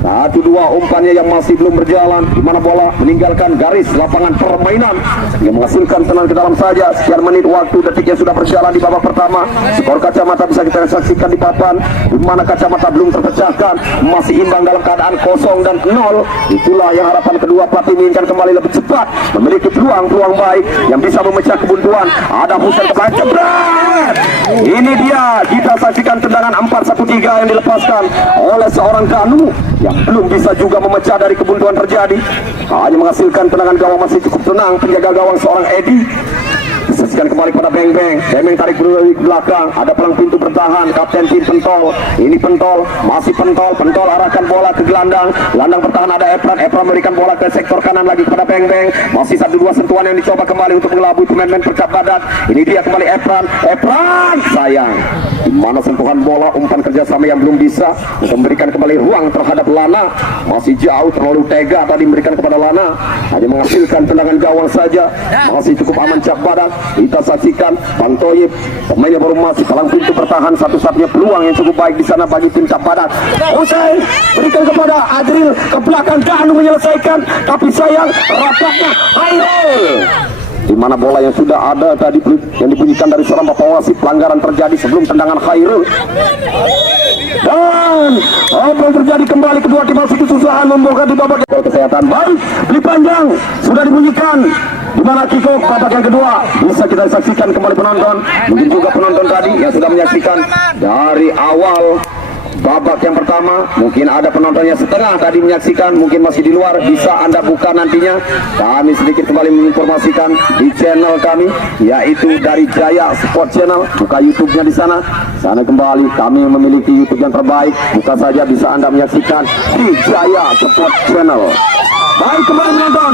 1-2 umpannya yang masih belum berjalan, di mana bola meninggalkan garis lapangan permainan yang menghasilkan tenang ke dalam saja. Sekian menit waktu detik yang sudah berjalan di babak pertama. Skor kacamata bisa kita saksikan di papan, di mana kacamata belum terpecahkan, masih imbang dalam keadaan 0 dan 0. Itulah yang harapan kedua pelatih inginkan kembali lebih cepat, memiliki peluang baik yang bisa memecah kebuntuan. Ada Husein kembali jebret. Ini dia, kita saksikan tendangan 4-1-3 yang dilepaskan oleh seorang Danu yang belum bisa juga memecah dari kebuntuan terjadi, hanya menghasilkan tendangan gawang masih cukup tenang. Penjaga gawang seorang Edi disaksikan kembali pada Beng Beng. Beng tarik dari belakang, ada pelang pintu bertahan kapten tim Pentol. Ini Pentol, masih Pentol arahkan bola ke gelandang bertahan, ada Epran memberikan bola ke sektor kanan lagi kepada Beng Beng. Masih 1-2 sentuhan yang dicoba kembali untuk mengelabui pemain-pemain perkat badat. Ini dia kembali Epran sayang, di mana sentuhan bola umpan kerjasama yang belum bisa untuk memberikan kembali ruang terhadap Lana. Masih jauh, terlalu tega tadi memberikan kepada Lana, hanya menghasilkan tendangan gawang saja. Masih cukup aman Cap Badak. Kita saksikan Bang Toyib, pemainnya baru masih palang pintu bertahan, satu-satunya peluang yang cukup baik di sana bagi tim Cap Badak. Husein berikan kepada Adril ke belakang, Danu menyelesaikan, tapi sayang rapatnya Hairul. Di mana bola yang sudah ada tadi yang dibunyikan dari seorang bapak wasit, pelanggaran terjadi sebelum tendangan Hairul. Dan apa yang terjadi kembali, kedua tim masih kesusahan membongkar di babak kesehatan. Baik, beli panjang sudah dibunyikan, di mana kick-off babak yang kedua bisa kita saksikan kembali penonton, mungkin juga penonton tadi yang sudah menyaksikan dari awal babak yang pertama. Mungkin ada penontonnya setengah tadi menyaksikan, mungkin masih di luar, bisa Anda buka nantinya. Kami sedikit kembali menginformasikan di channel kami, yaitu dari Jaya Sport Channel. Buka YouTube-nya di sana. Sana kembali kami memiliki YouTube yang terbaik. Buka saja, bisa Anda menyaksikan di Jaya Sport Channel. Baik, kembali menonton.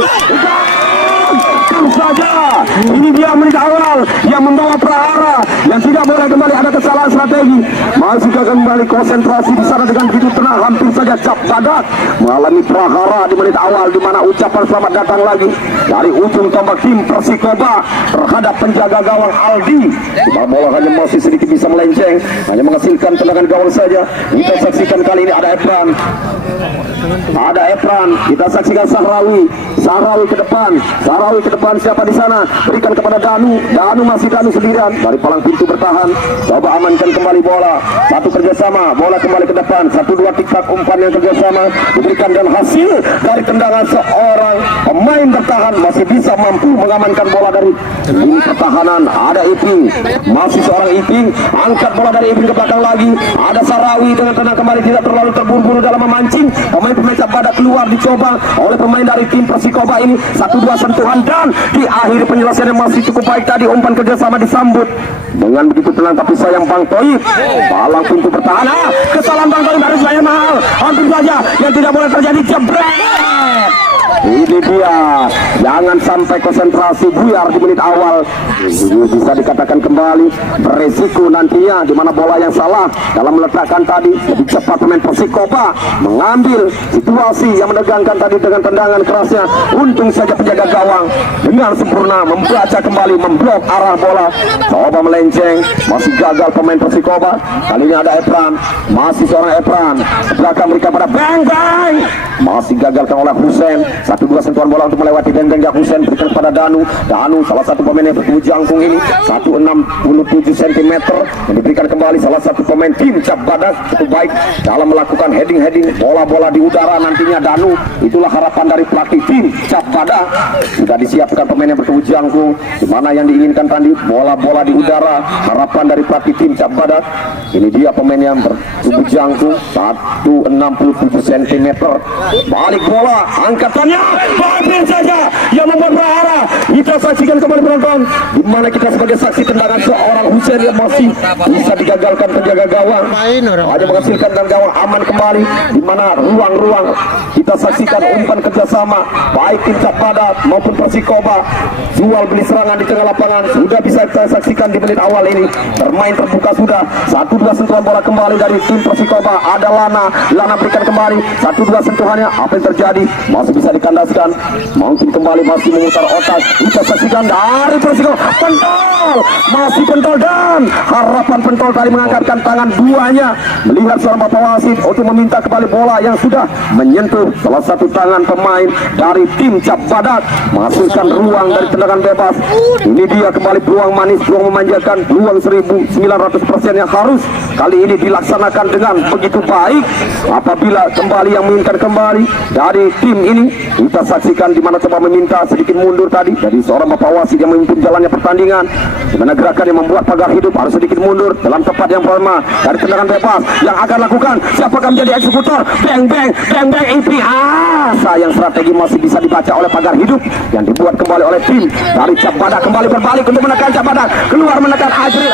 Saja ini dia menit awal yang membawa Prahara yang tidak boleh kembali ada kesalahan strategi. Masih kembali konsentrasi di sana dengan begitu tenang. Hampir saja Cap Badak mengalami Prahara di menit awal, di mana ucapan selamat datang lagi dari ujung tombak tim Persikoba terhadap penjaga gawang Aldi. Bola hanya masih sedikit bisa melenceng, hanya menghasilkan tendangan gawang saja. Kita saksikan kali ini ada Epran, kita saksikan Sahrawi ke depan, siapa di sana? Berikan kepada Danu masih Danu sendirian dari palang pintu bertahan. Coba amankan kembali bola, satu kerjasama, bola kembali ke depan, 1-2 tik-tak umpan yang kerjasama diberikan, dan hasil dari tendangan seorang pemain bertahan masih bisa mampu mengamankan bola dari ini pertahanan. Ada Iping, masih seorang Iping, angkat bola dari Iping ke belakang lagi. Ada Sahrawi dengan tenang kembali, tidak terlalu terburu-buru dalam memancing. Pemain Cap Badak keluar dicoba oleh pemain dari tim Persikoba ini. 1-2 sentuhan dan di akhir penyelesaian yang masih cukup baik tadi, umpan kerjasama disambut dengan begitu tenang, tapi sayang Bang Toib palang pintu bertahan. Kesalahan Bang Toib harus bayar mahal, hampir saja yang tidak boleh terjadi, jebret. Ini dia, jangan jangan sampai konsentrasi buyar di menit awal. Bisa dikatakan kembali beresiko nantinya di mana bola yang salah dalam meletakkan tadi. Lebih cepat pemain Persikoba mengambil situasi yang menegangkan tadi dengan tendangan kerasnya. Untung saja penjaga gawang dengan sempurna membaca kembali, memblok arah bola. Coba melenceng, masih gagal pemain Persikoba. Kali ini ada Efran, masih seorang Efran belakang berikan pada Beng Beng, masih gagalkan oleh Husen. 1-2 sentuhan bola untuk melewati Beng Beng. Husen berikan kepada Danu. Danu salah satu pemain yang bertubuh jangkung ini, 167 cm, yang diberikan kembali salah satu pemain tim Cap Badak, cukup baik dalam melakukan heading bola-bola di udara nantinya. Danu, itulah harapan dari pelatih tim Cap Badak. Sudah disiapkan pemain yang bertubuh jangkung, dimana yang diinginkan tadi bola-bola di udara. Harapan dari pelatih tim Cap Badak. Ini dia pemain yang bertubuh jangkung, 167 cm. Balik bola, angkatannya hampir saja yang membuat berarah. Kita saksikan kembali penonton, di mana kita sebagai saksi tendangan seorang Husen yang masih bisa digagalkan penjaga gawang, hanya menghasilkan dan gawang aman kembali. Di mana ruang-ruang kita saksikan umpan kerjasama baik tim Cap Badak maupun Persikoba, jual beli serangan di tengah lapangan sudah bisa kita saksikan di menit awal ini. Bermain terbuka sudah, 1-2 sentuhan bola kembali dari tim Persikoba. Ada Lana berikan kembali, 1-2 sentuhannya. Apa yang terjadi? Masih bisa dikandaskan, mungkin kembali masih memutar otak. Kita saksikan dari Persikoba, Pentol, masih Pentol, dan harapan Pentol tadi mengangkatkan tangan duanya melihat seorang bapak wasit untuk meminta kembali bola yang sudah menyentuh salah satu tangan pemain dari tim Cap Badak, menghasilkan ruang dari tendangan bebas. Ini dia kembali peluang manis, peluang memanjakan, peluang 1900% yang harus kali ini dilaksanakan dengan begitu baik. Apabila kembali yang menginginkan kembali dari tim ini, kita saksikan di mana coba meminta sedikit mundur tadi dari seorang bapak wasit yang memimpin jalannya pertandingan, di mana gerakan yang membuat pagar hidup harus sedikit mundur dalam tempat yang pertama dari tendangan bebas yang akan lakukan. Siapakah menjadi eksekutor? Beng Beng sayang strategi masih bisa dibaca oleh pagar hidup yang dibuat kembali oleh tim dari Cap Badak. Kembali berbalik untuk menekan Cap Badak, keluar menekan Azril.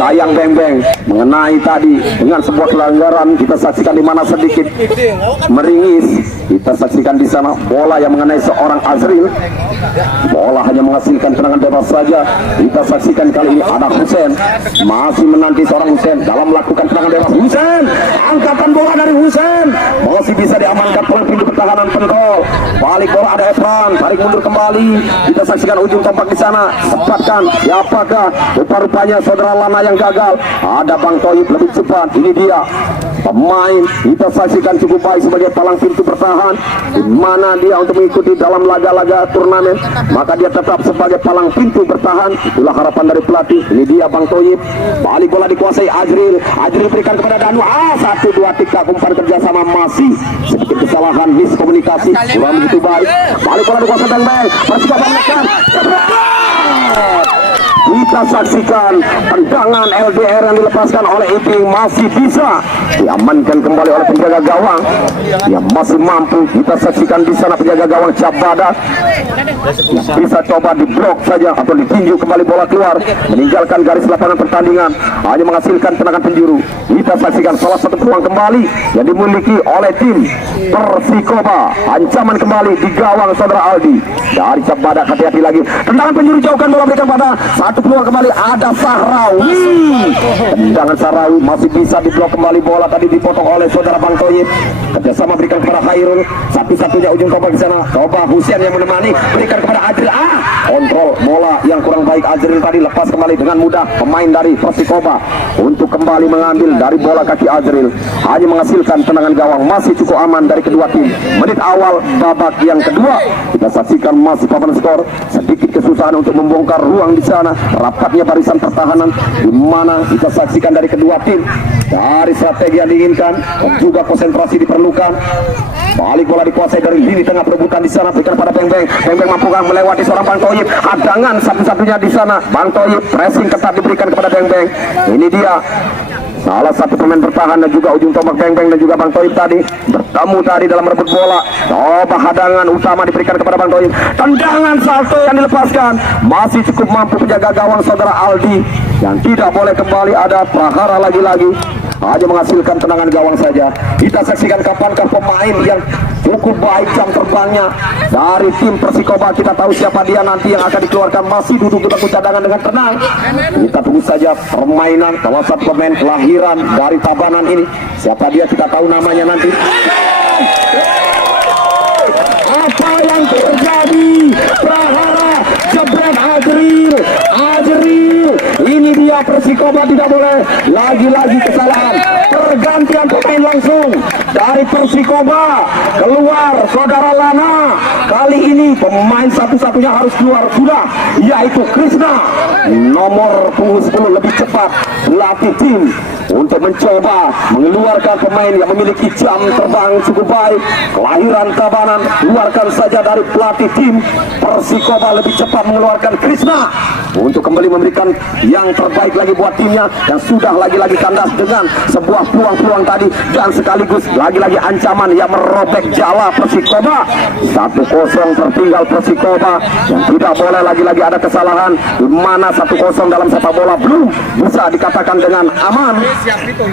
Sayang Beng Beng mengenai tadi dengan sebuah pelanggaran. Kita saksikan di mana sedikit meringis. Kita saksikan di sana bola yang mengenai seorang Azril. Bola hanya menghasilkan tendangan bebas saja. Kita saksikan kali ini ada Husen, masih menanti seorang Husen dalam melakukan tendangan bebas. Husen, angkatan bola dari Husen masih bisa diamankan pelan pintu pertahanan Pentol. Balik bola ada Efran, tarik mundur kembali. Kita saksikan ujung tombak di sana, sepatkan. Siapakah? Rupa-rupanya saudara Lana yang gagal. Ada Bang Toib lebih cepat. Ini dia pemain kita saksikan cukup baik sebagai palang pintu bertahan, di mana dia untuk mengikuti dalam laga-laga turnamen, maka dia tetap sebagai palang pintu bertahan. Itulah harapan dari pelatih. Ini dia Bang Toib. Balik bola dikuasai Azril. Azril berikan kepada Danu. 1-2 tikak umpan kerjasama, masih sedikit kesalahan, miskomunikasi, kurang begitu baik. Balik bola dikuasai Beng Beng. Persikoba menekan. Kita saksikan tendangan LDR yang dilepaskan oleh Iping masih bisa diamankan kembali oleh penjaga gawang yang masih mampu. Kita saksikan di sana penjaga gawang Cap Badak bisa coba diblok saja atau ditinju kembali bola keluar, meninggalkan garis lapangan pertandingan, hanya menghasilkan tendangan penjuru. Kita saksikan salah satu peluang kembali yang dimiliki oleh tim Persikoba. Ancaman kembali di gawang saudara Aldi dari Cap Badak. Hati-hati lagi, tendangan penjuru jauhkan bola, berikan pada satu peluang kembali ada Sahrawi. Tendangan Sahrawi masih bisa diblok kembali, bola tadi dipotong oleh saudara Bang Toyib. Kerjasama berikan kepada Khairul, satu-satunya ujung tombak di sana. Coba Husen yang menemani, berikan kepada Azril. Kontrol bola yang kurang baik Azril tadi, lepas kembali dengan mudah pemain dari Persikoba untuk kembali mengambil dari bola kaki Azril, hanya menghasilkan tendangan gawang. Masih cukup aman dari kedua tim. Menit awal babak yang kedua, kita saksikan masih papan skor, sedikit kesusahan untuk membongkar ruang di sana, rapatnya barisan pertahanan, di mana kita saksikan dari kedua tim dari strategi yang diinginkan dan juga konsentrasi diperlukan. Balik bola dikuasai dari lini tengah, perebutan di sana berikan pada Beng Beng. Beng Beng mampukah melewati seorang Bang Toyib? Hadangan satu-satunya di sana. Bang Toyib pressing ketat diberikan kepada Beng Beng. Ini dia salah satu pemain bertahan dan juga ujung tombak Beng Beng dan juga Bang Toyib tadi bertemu tadi dalam merebut bola. Coba hadangan utama diberikan kepada Bang Toyib. Tendangan salto yang dilepaskan, masih cukup mampu penjaga gawang saudara Aldi yang tidak boleh kembali. Ada prahara lagi-lagi, hanya menghasilkan tendangan gawang saja. Kita saksikan kapankah pemain yang Cukup baik jam terbangnya dari tim Persikoba. Kita tahu siapa dia nanti yang akan dikeluarkan. Masih duduk di bangku cadangan dengan tenang. Kita tunggu saja permainan salah satu pemain kelahiran dari Tabanan ini. Siapa dia kita tahu namanya nanti. Apa yang terjadi? Prahara jebret Azril. Ini dia Persikoba tidak boleh lagi-lagi kesalahan. Pergantian pemain langsung dari Persikoba. Keluar saudara Lana. Kali ini pemain satu-satunya harus keluar sudah, yaitu Krishna. Nomor punggung 10 lebih cepat pelatih tim untuk mencoba mengeluarkan pemain yang memiliki jam terbang cukup baik. Kelahiran Tabanan, keluarkan saja dari pelatih tim Persikoba. Lebih cepat mengeluarkan Krishna untuk kembali memberikan yang terbaik lagi buat timnya yang sudah lagi-lagi kandas dengan sebuah peluang-peluang tadi, dan sekaligus lagi-lagi ancaman yang merobek jala Persikoba. 1-0 tertinggal Persikoba, yang tidak boleh lagi-lagi ada kesalahan, di mana 1-0 dalam sepak bola belum bisa dikatakan dengan aman.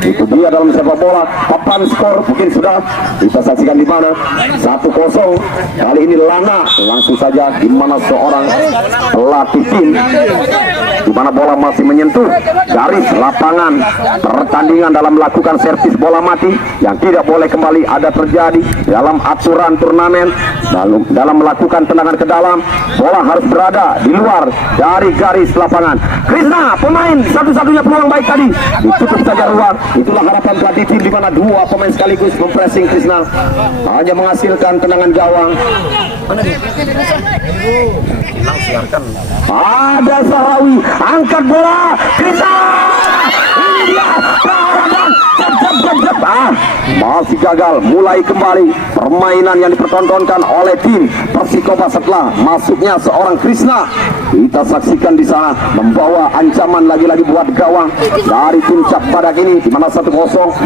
Itu dia dalam sepak bola. Papan skor mungkin sudah kita saksikan di mana 1-0. Kali ini Lana langsung saja di mana seorang pelatih tim, di mana bola masih menyentuh garis lapangan pertandingan dalam melakukan servis bola mati yang tidak boleh kembali ada terjadi dalam aturan turnamen. Dalam melakukan tendangan ke dalam, bola harus berada di luar dari garis lapangan. Krishna, pemain satu-satunya peluang baik tadi, cukup saja ruang. Itulah harapan pelatih tim, di mana dua pemain sekaligus mempressing Krishna, hanya menghasilkan tendangan gawang. Ada Sahrawi, angkat bola, Krishna. Ini dia, masih gagal. Mulai kembali permainan yang dipertontonkan oleh tim Persikoba setelah masuknya seorang Krishna. Kita saksikan di sana membawa ancaman lagi-lagi buat gawang dari tim Cap Badak ini, di mana 1-0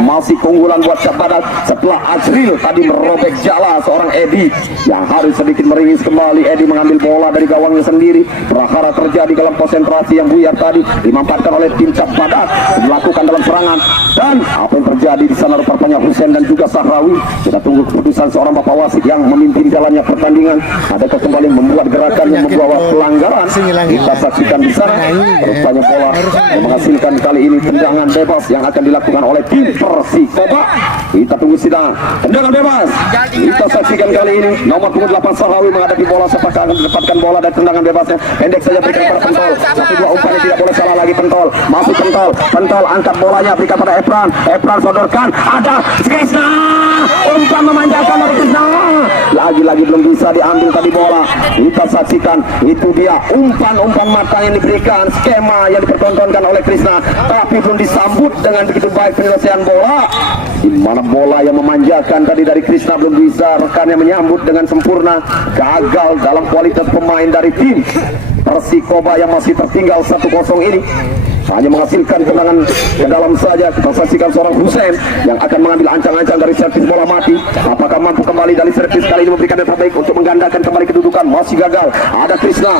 masih keunggulan buat Cap Badak setelah Azril tadi merobek jala seorang Edi yang harus sedikit meringis kembali. Edi mengambil bola dari gawangnya sendiri. Prahara terjadi dalam konsentrasi yang buyar tadi dimanfaatkan oleh tim Cap Badak melakukan dalam serangan, dan apa yang terjadi di sana rupanya Hussein dan juga Sahrawi. Kita tunggu keputusan seorang bapak wasit yang memimpin jalannya pertandingan. Adakah kembali membuat gerakan yang membawa pelanggaran? Kita saksikan di sana rupanya bola yang menghasilkan kali ini tendangan bebas yang akan dilakukan oleh tim Persikoba. Kita tunggu sidang tendangan bebas. Kita saksikan kali ini nomor punggung 8 Sahrawi menghadapi bola. Apakah akan mendapatkan bola dan tendangan bebasnya? Pendek saja berikan kepada Pentol. 1-2 umpannya tidak boleh salah lagi. Pentol masuk, Pentol angkat bolanya, berikan pada Efran sodorkan, ada Krishna, umpan memanjakan dari Krishna, lagi-lagi belum bisa diambil tadi bola. Kita saksikan itu dia umpan mata yang diberikan, skema yang dipertontonkan oleh Krishna, tapi belum disambut dengan begitu baik penyelesaian bola, di mana bola yang memanjakan tadi dari Krishna belum bisa rekannya menyambut dengan sempurna. Gagal dalam kualitas pemain dari tim Persikoba yang masih tertinggal 1-0 ini, hanya menghasilkan tendangan ke dalam saja. Kita saksikan seorang Hussein yang akan mengambil ancang-ancang dari servis bola mati. Apakah mampu kembali dari servis kali ini memberikan yang terbaik untuk menggandakan kembali kedudukan? Masih gagal. Ada Krishna,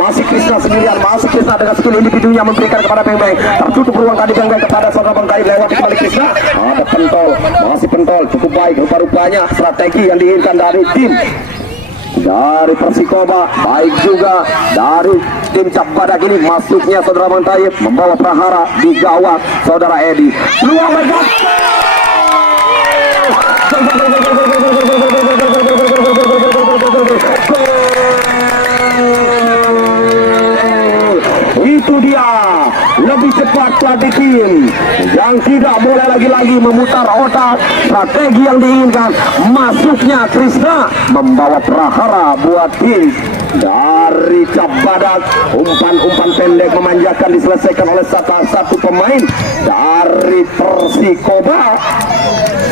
masih Krishna sendirian, masih Krishna dengan skill individunya memberikan kepada Beng-Beng. Tertutup ruang tadi Beng-Beng kepada saudara Bang Kaid, lewat kembali Krishna. Ada Pentol, masih Pentol, cukup baik rupa-rupanya strategi yang diinginkan dari tim dari Persikoba, baik juga dari tim Cap Badak ini. Masuknya saudara Bang Taib membawa Prahara di gawang saudara Edi. Luar mereka. Itu dia, lebih cepat pelatih tim yang tidak boleh lagi-lagi memutar otak. Strategi yang diinginkan, masuknya Krishna membawa Prahara buat tim dari Cap Badak. Umpan pendek memanjakan diselesaikan oleh satu pemain dari Persikoba.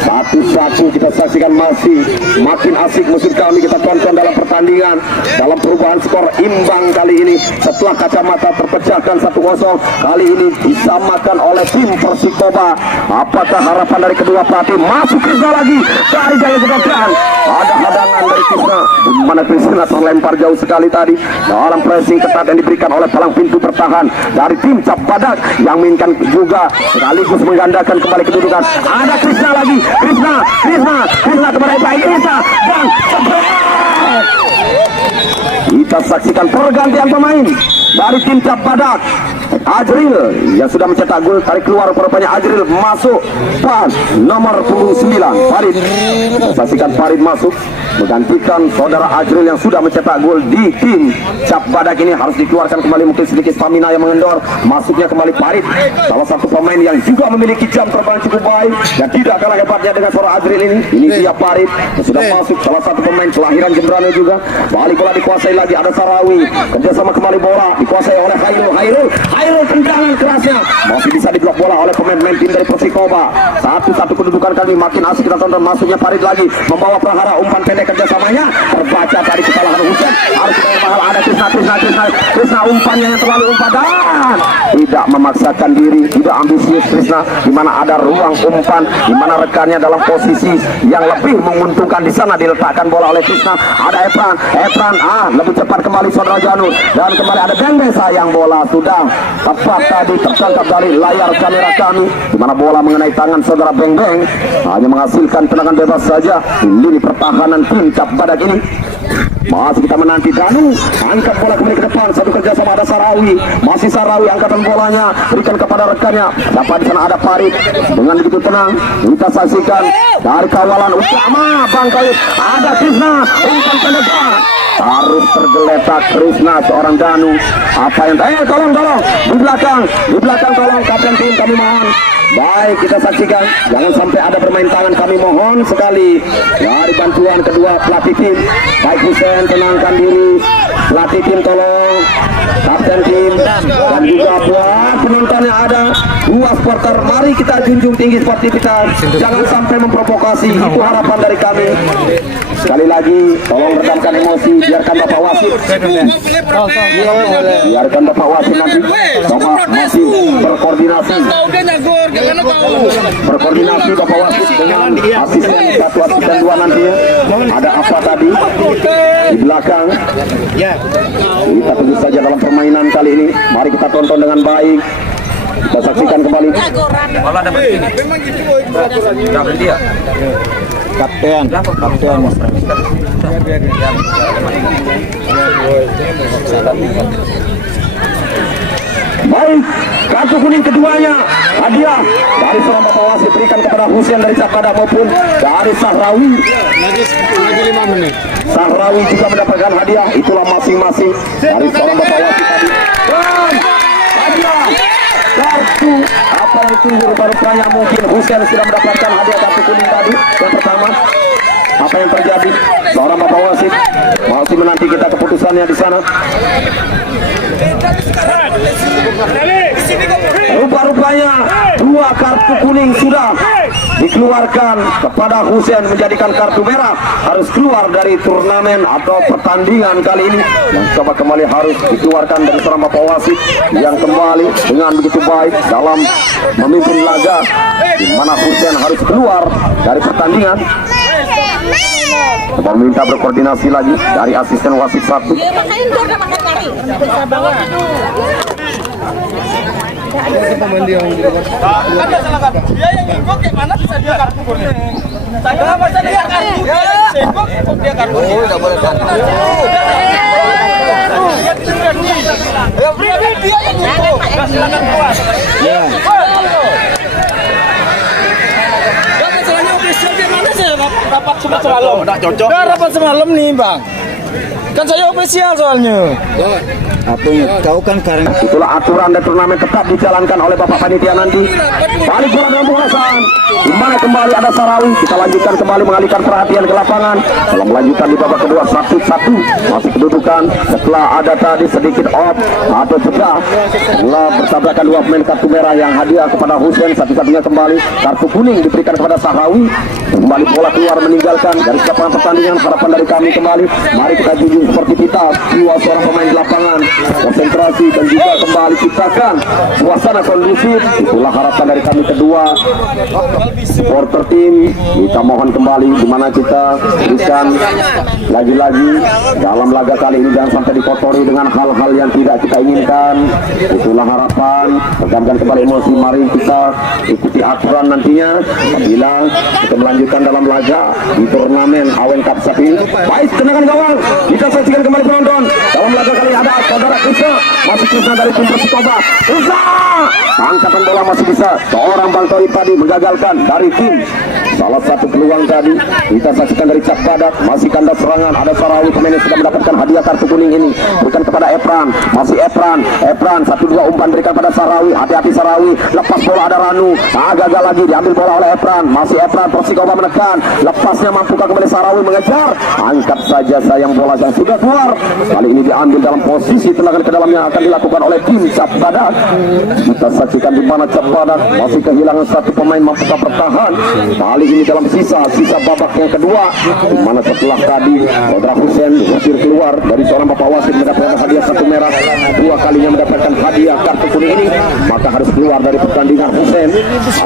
Satu-satu kita saksikan, masih makin asik musim kami kita tonton dalam pertandingan pertandingan dalam perubahan skor imbang kali ini setelah kacamata terpecahkan 1-0. Kali ini disamakan oleh tim Persikoba. Apakah harapan dari kedua pelatih? Masuk Krisna lagi dari gaya gerakan. Ada hadangan dari Krisna, di mana Krisna terlempar jauh sekali tadi dalam pressing ketat yang diberikan oleh palang pintu bertahan dari tim Cap Badak yang mainkan juga sekaligus menggandakan kembali kedudukan. Ada Krisna lagi, Krisna kepada Ibrahim Esa dan kita saksikan pergantian pemain dari tim Cap Badak. Ajril yang sudah mencetak gol tarik keluar, rupanya Ajril masuk pas nomor 9 Farid. Saksikan Farid masuk menggantikan saudara Ajril yang sudah mencetak gol di tim Cap Badak. Ini harus dikeluarkan kembali, mungkin sedikit stamina yang mengendor. Masuknya kembali Farid, salah satu pemain yang juga memiliki jam terbang cukup baik dan tidak kalah hebatnya dengan seorang Ajril ini. Ini dia Farid yang sudah masuk, salah satu pemain kelahiran Jembrane juga. Balik bola dikuasai lagi, ada Sarawi, kerjasama kembali bola dikuasai oleh Hairul tendangan kerasnya masih bisa diblok bola oleh pemain-pemain tim dari Persikoba. Satu-satu kedudukan kali makin asik kita tonton. Masuknya Farid lagi membawa Prahara, umpan pendek kerjasamanya terbaca dari kesalahan Husen. Harus kita mahal, ada Krisna umpannya yang terlalu umpan dan tidak memaksakan diri, tidak ambisius Krisna, di mana ada ruang umpan, di mana rekannya dalam posisi yang lebih menguntungkan. Di sana diletakkan bola oleh Krisna. Ada Epran lebih cepat kembali saudara Janur, dan kembali ada Beng-Beng. Sayang bola sudah tepat tadi tertangkap dari layar kamera kami, di mana bola mengenai tangan saudara Beng-Beng, hanya menghasilkan tendangan bebas saja di lini pertahanan tim Cap Badak ini. Masih kita menanti Danu angkat bola kembali ke depan, satu kerjasama ada Sarawi, masih Sarawi angkatan bolanya berikan kepada rekannya. Dapat di sana ada Farid dengan begitu tenang. Kita saksikan dari kawalan utama Bang Khalid, ada Krisna umpan pendek harus tergeletak Krisna seorang Danu. Apa yang tolong di belakang tolong kapten tim, kami mohon. Baik, kita saksikan jangan sampai ada bermain tangan, kami mohon sekali dari bantuan kedua pelatih tim. Baik Husen, tenangkan diri, pelatih tim tolong, kapten tim dan juga buat penontonnya ada dua supporter. Mari kita junjung tinggi sportivitas, jangan sampai memprovokasi, itu harapan dari kami. Sekali lagi tolong redamkan emosi, biarkan Bapak Wasit nanti masih berkoordinasi Bapak Wasit dengan asisten 1, asisten 2 nantinya. Ada apa tadi di belakang? Kita tentu saja dalam permainan kali ini, mari kita tonton dengan baik. Kita saksikan kembali. Bola dapat ini. Dapat dia. Kapten. Baik, kartu kuning keduanya hadiah dari seorang Bapak Wasit berikan kepada Husen dari Cap Badak maupun dari Sahrawi. Lagi 5 menit. Sahrawi juga mendapatkan hadiah, itulah masing-masing dari seorang Bapak Wasit tadi. Dan hadiah kartu apa itu rupanya mungkin Husen sudah mendapatkan hadiah kartu kuning tadi yang pertama. Apa yang terjadi? Seorang Bapak Wasit masih menanti kita keputusannya di sana. Rupa-rupanya 2 kartu kuning sudah dikeluarkan kepada Husen, menjadikan kartu merah harus keluar dari turnamen atau pertandingan kali ini. Yang coba kembali harus dikeluarkan dari seorang Bapak Wasit yang kembali dengan begitu baik dalam memimpin laga, di mana Husen harus keluar dari pertandingan. Meminta berkoordinasi lagi dari asisten wasit 1. Rapat semalam. Cocok. Rapat semalam nih, Bang. Kan saya ofisial soalnya. Apa yang kau kan karena itulah aturan dan turnamen tetap dijalankan oleh Bapak Panitia nanti. Balik bola dalam penguasaan, di mana kembali ada Sarawi. Kita lanjutkan kembali mengalihkan perhatian ke lapangan. Kalau melanjutkan di babak kedua 1-1 masih kedudukan setelah ada tadi sedikit off atau cedera setelah bertabrakan 2 pemain kartu merah yang hadiah kepada Husen. Satu-satunya kembali kartu kuning diberikan kepada Sahrawi. Kembali bola keluar meninggalkan dari lapangan pertandingan. Harapan dari kami kembali, mari kita kita junjung sportivitas jiwa seorang pemain di lapangan, konsentrasi dan juga kembali ciptakan suasana kondusif. Itulah harapan dari kami kedua supporter tim. Kita mohon kembali di mana kita berikan lagi-lagi dalam laga kali ini jangan sampai dikotori dengan hal-hal yang tidak kita inginkan. Itulah harapan. Redamkan kembali emosi, mari kita ikuti aturan nantinya apabila kita melanjutkan dalam laga di turnamen Awen Cup saat ini. Baik, tendangan gawang kita saksikan kembali penonton. Dalam laga kali ada saudara Krisna, masih Krisna dari tim Persikoba. Krisna, angkatan bola masih bisa seorang Bang Tori tadi menggagalkan dari tim. Salah satu peluang tadi kita saksikan dari Cak Badak, masih kandas serangan. Ada Sarawi, pemain yang sudah mendapatkan hadiah kartu kuning ini, berikan kepada Epran, masih Epran 1-2 umpan berikan pada Sarawi. Hati-hati Sarawi, lepas bola ada Ranu, gagal lagi diambil bola oleh Epran, masih Epran, Persikoba menekan, lepasnya mampukah kembali Sarawi mengejar, angkat saja sayang bola yang sudah keluar. Kali ini diambil dalam posisi tendangan ke dalamnya akan dilakukan oleh tim Cak Badak. Kita saksikan di mana Cak Badak masih kehilangan satu pemain, mampukah bertahan kali ini dalam sisa babak yang kedua, di mana setelah tadi saudara Husen diusir keluar dari seorang bapak wasit mendapatkan hadiah kartu merah, dua kalinya mendapatkan hadiah kartu kuning ini, maka harus keluar dari pertandingan. Husen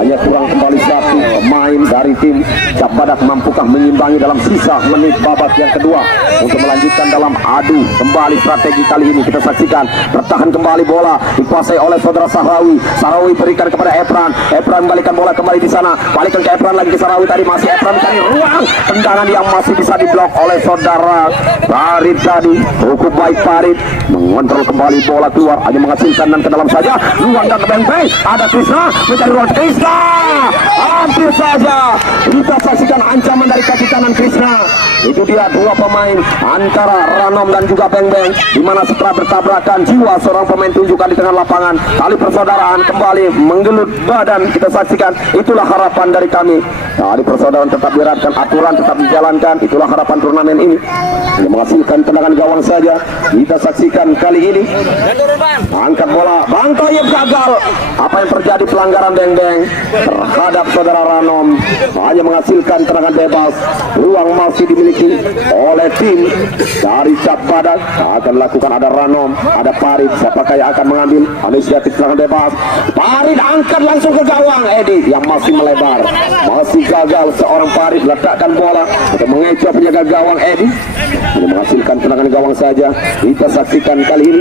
hanya kurang kembali satu pemain dari tim Cak Badak, mampukah menyimbangi dalam sisa menit babak yang kedua untuk melanjutkan dalam adu kembali strategi kali ini. Kita saksikan bertahan kembali bola dikuasai oleh saudara Sahrawi. Sahrawi berikan kepada Epran, Epran balikan bola kembali di sana, balikan ke Epran lagi ke Sahrawi tadi, masih Epran mencari ruang, tendangan yang masih bisa diblok oleh saudara Farid tadi. Cukup baik Farid mengontrol kembali bola keluar, hanya menghasilkan dan ke dalam saja, ruang dan beng-beng, ada Krisna mencari ruang. Krisna hampir saja kita saksikan ancaman dari kaki kanan Krisna. Itu dia dua pemain antara Ranom dan juga Beng-Beng, di mana setelah bertabrakan jiwa seorang pemain tunjukkan di tengah lapangan, tali persaudaraan kembali menggelut badan. Kita saksikan, itulah harapan dari kami. Tali persaudaraan tetap dieratkan, aturan tetap dijalankan, itulah harapan turnamen ini. Hanya menghasilkan tendangan gawang saja. Kita saksikan kali ini angkat bola, Bang Toyib gagal. Apa yang terjadi, pelanggaran Beng-Beng terhadap saudara Ranom, hanya menghasilkan tendangan bebas. Ruang masih dimiliki oleh tim dari Cak Badak. Akan lakukan, ada Ranom, ada Farid, siapakah yang akan mengambil inisiatif tendangan bebas. Farid angkat langsung ke gawang, Edi yang masih melebar, masih gagal. Seorang Farid letakkan bola untuk mengecoh penjaga gawang Edi, ini menghasilkan tendangan gawang saja. Kita saksikan kali ini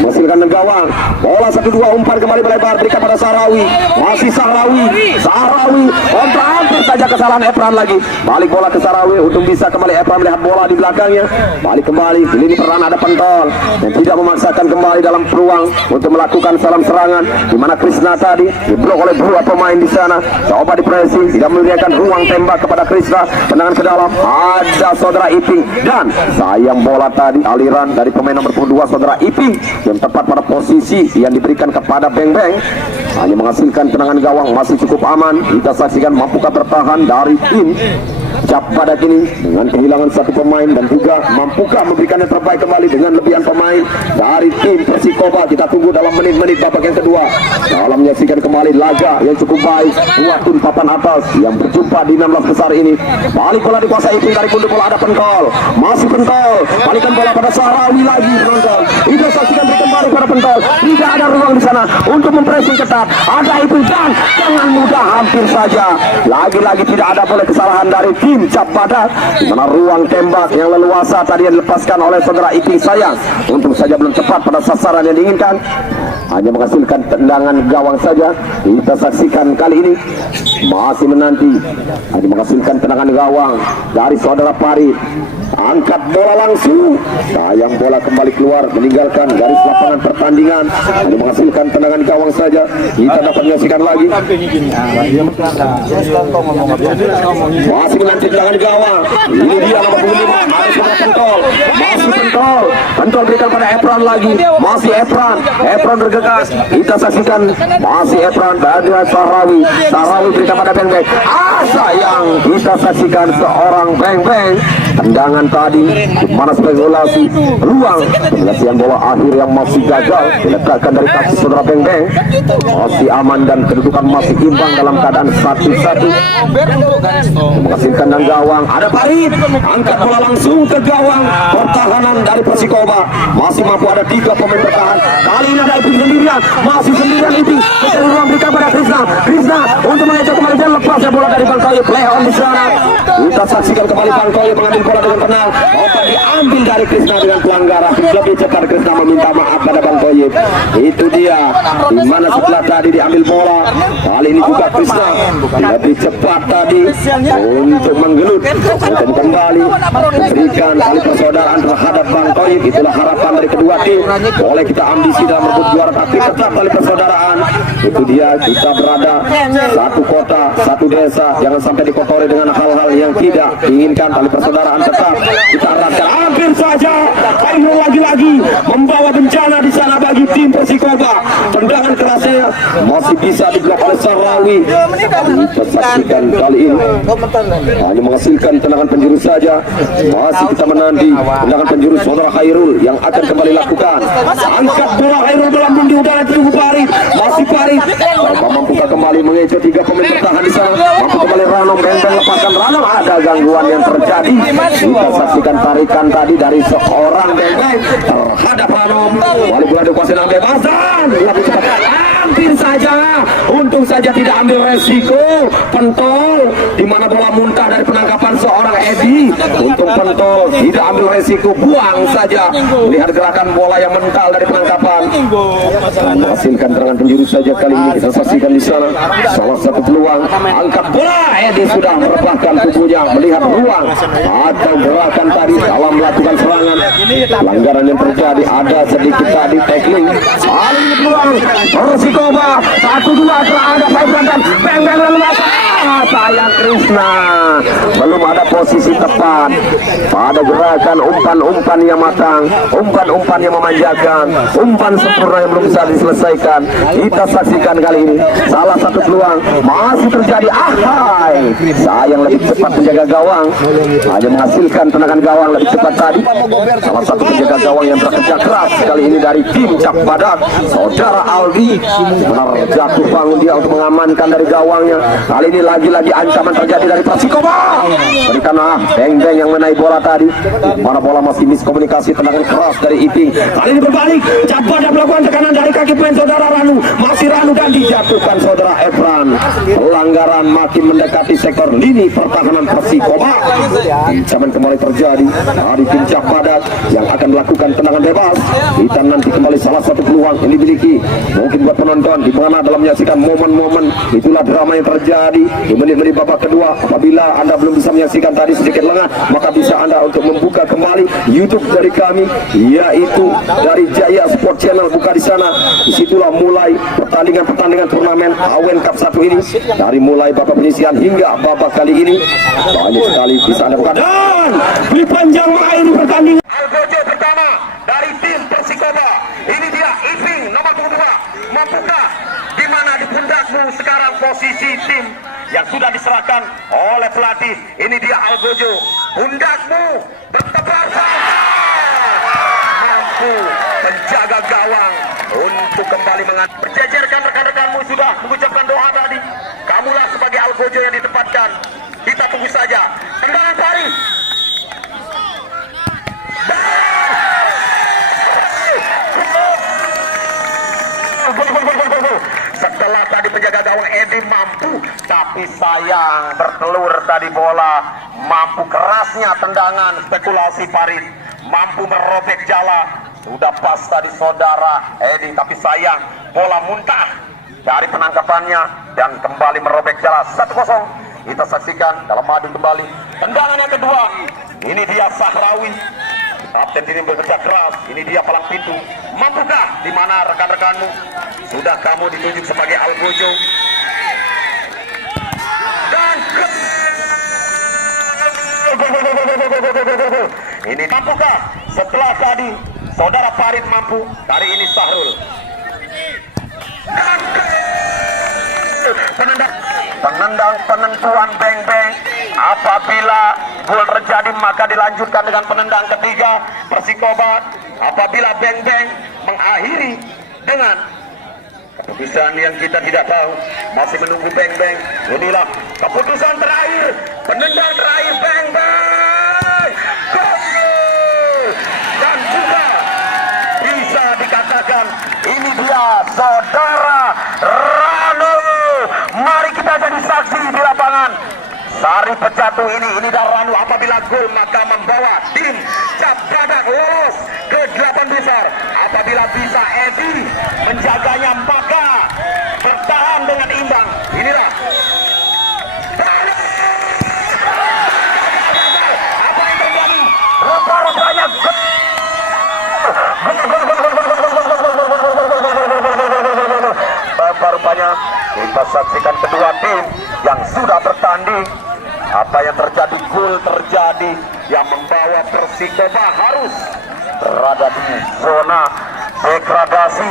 menghasilkan gawang, bola 1-2 umpan kembali melebar, berikan pada Sahrawi, masih Sahrawi kontra, hampir saja kesalahan Epran lagi, balik bola ke Sahrawi, untung bisa kembali Epran melihat bola di belakangnya, balik kembali, ini peran ada Pentol yang tidak memaksakan kembali dalam peluang untuk melakukan salam serangan, di mana Krisna tadi diblok oleh dua pemain di sana, coba dipressing, tidak memberikan ruang tembak kepada Krisna, tendangan ke dalam, ada saudara Iping, dan sayang bola tadi aliran dari pemain nomor 22 saudara Iping yang tepat pada posisi yang diberikan kepada Beng-Beng, hanya menghasilkan tendangan gawang masih cukup aman. Kita saksikan mampukah bertahan dari tim Cak Badak ini dengan kehilangan satu pemain, dan juga mampukah memberikan yang terbaik kembali dengan lebihan pemain dari tim Persikoba. Kita tunggu dalam menit-menit babak yang kedua dalam menyaksikan kembali laga yang cukup baik, dua tim papan atas yang berjumpa di 16 besar ini. Balik bola dikuasai Iping, dari pundak bola ada Pentol, masih Pentol, balikan bola pada Sahrawi lagi penonton. Kita saksikan kembali pada Pentol, tidak ada ruang di sana untuk mempressing ketat, ada Iping dan dengan mudah hampir saja lagi-lagi tidak ada boleh kesalahan dari tim Cak Badak, di mana ruang tembak yang leluasa tadi yang dilepaskan oleh saudara Iping sayang untung saja belum tepat pada sasaran yang diinginkan, hanya menghasilkan tendangan gawang saja. Kita saksikan kali ini masih menanti, hanya menghasilkan tendangan gawang dari saudara Farid, angkat bola langsung, sayang bola kembali keluar meninggalkan garis lapangan pertandingan, hanya menghasilkan tendangan gawang saja. Kita dapat menyaksikan lagi masih menanti tendangan gawang. Ini dia nomor 25 harus Pentol, masih Pentol berikan pada kepada Efran lagi. Masih Efran bergegas. Kita saksikan masih Efran dari Sahrawi berikan pada Beng Beng. Sayang, kita saksikan seorang Beng Beng. Tendangan tadi mana spekulasi ruang penyelesaian bola akhir yang masih gagal diletakkan dari kaki saudara Beng Beng. Masih aman dan kedudukan masih imbang dalam keadaan 1-1. Menghasilkan dan gawang ada Farid, angkat bola langsung ke gawang. Pertahanan dari Persikoba masih mampu, ada 3 pemain bertahan. Kali ini ada Iping sendirian, masih sendirian Iping mencari ruang, berikan pada Krisna untuk mengejar kembali dan lepasnya bola dari Bangkoye. Play on di sana. Kita saksikan kembali Bangkoye mengambil bola dengan tenang. Obat diambil dari Krisna dengan pelanggaran. Lebih cepat Krisna meminta maaf pada Bangkoye. Itu dia. Di mana setelah tadi diambil bola, kali ini juga Krisna lebih cepat tadi untuk menggelut, untuk kembali memberikan tali persaudaraan terhadap Bangkoye. Itulah harapan dari kedua tim. Boleh kita ambisi dalam merebut juara, tapi tetap tali persaudaraan. Itu dia, kita berada satu kota, satu desa. Jangan sampai dikotori dengan hal-hal yang tidak diinginkan. Tali persaudaraan tetap kita eratkan. Hampir saja Khairul lagi-lagi membawa bencana di sana bagi tim Persikoba. Tendangan kerasnya masih bisa diblok oleh Sahrawi. Kita saksikan kali ini hanya menghasilkan tendangan penjuru saja. Masih kita menanti tendangan penjuru saudara Khairul yang akan kembali lakukan. Angkat bola Khairul dalam bundi udara, tunggu Farid. Masih Farid. Mampukah kembali mengejar 3 pemain bertahan di sana. Mampu kembali Ranom, Beng Beng lepaskan Ranom. Ada gangguan yang terjadi. Kita saksikan tarikan tadi dari seorang Beng Beng terhadap Ranom. Wali bola dikuasai dengan bebasan. Lebih cepat. Hampir saja. Untung saja tidak ambil resiko. Pentol di mana bola muntah dari penangkapan seorang Edi. Untung Pentol tidak ambil resiko, buang saja. Melihat gerakan bola yang mental dari penangkapan. Menghasilkan terangan penjuru saja kali ini. Kita saksikan di sana salah satu peluang. Angkat bola, Edi sudah merebahkan tubuhnya melihat ruang atau gerakan tadi dalam melakukan serangan. Pelanggaran yang terjadi ada sedikit tadi tackling. Kali ini peluang Persikoba 1-2 terhadap Efran dan Beng Beng lalu sayang Krisna belum ada posisi tepat pada gerakan umpan-umpan yang matang, umpan-umpan yang memanjakan, umpan sempurna yang belum bisa diselesaikan. Kita saksikan kali ini salah satu peluang masih terjadi. Sayang lebih cepat penjaga gawang, hanya menghasilkan tendangan gawang lebih cepat tadi. Salah satu penjaga gawang yang bekerja keras kali ini dari tim Cap Badak, saudara Aldi, benar jatuh bangun dia untuk mengamankan dari gawangnya. Kali ini lagi-lagi ancaman terjadi dari Persikoba. Berikan Beng Beng yang menaik bola tadi. Mana bola masih miskomunikasi, tendangan keras dari Iping. Kali ini berbalik, Cap Badak melakukan tekanan dari kaki pemain saudara Ranu. Masih Ranu dan dijatuhkan saudara Efran. Pelanggaran makin mendekati sektor lini pertahanan Persikoba. Ancaman kembali terjadi dari tim Cap Badak yang akan melakukan tendangan bebas. Kita nanti kembali salah satu peluang yang dimiliki mungkin buat penonton di mana dalam menyaksikan momen-momen itulah drama yang terjadi di menit-menit babak kedua. Apabila Anda belum bisa menyaksikan tadi sedikit lengah, maka bisa Anda untuk membuka kembali YouTube dari kami, yaitu dari Jaya Sport Channel. Buka di sana, disitulah mulai pertandingan turnamen Awen Cup 1 ini, dari mulai babak penyisihan hingga babak kali ini banyak sekali bisa Anda buka. Dan di panjang air pertandingan Algojo pertama dari tim Persikoba. Ini dia Iping nomor 22. Mampukah di mana di pundakmu sekarang posisi tim yang sudah diserahkan oleh pelatih. Ini dia Algojo, pundakmu bertebar mampu menjaga gawang untuk kembali berjejerkan. Rekan-rekanmu sudah mengucapkan doa tadi. Kamulah sebagai Algojo yang ditempatkan. Kita tunggu saja tendangan Farid. Setelah tadi penjaga gawang Edi mampu, tapi sayang bertelur tadi bola. Mampu kerasnya tendangan spekulasi Farid, mampu merobek jala. Sudah pas tadi saudara Edi, tapi sayang bola muntah dari penangkapannya dan kembali merobek jala. 1-0. Kita saksikan dalam madu kembali tendangan yang kedua. Ini dia Sahrawi, kapten ini bekerja keras. Ini dia palang pintu. Mampukah di mana rekan-rekanmu? Sudah kamu ditunjuk sebagai Algojo. Dan ini mampukah setelah tadi Saudara Farid mampu, kali ini Sahrul. Penendang penentuan beng-beng. Apabila gol terjadi maka dilanjutkan dengan penendang ketiga Persikoba. Apabila beng-beng mengakhiri dengan keputusan yang kita tidak tahu, masih menunggu beng-beng. Inilah keputusan terakhir, penendang terakhir beng-beng. Gol! Dan juga bisa dikatakan ini dia saudara Rano. Mari kita jadi saksi di lapangan. Sari Pecatu ini Daranu apabila gol maka membawa tim Cap Badak lolos ke 8 besar. Apabila bisa Edi menjaganya maka bertahan dengan imbang. Inilah apa yang terjadi? Rupa-rupanya rupa-rupanya kita saksikan kedua tim yang sudah bertanding. Apa yang terjadi? Gol terjadi yang membawa Persikoba harus berada di zona degradasi.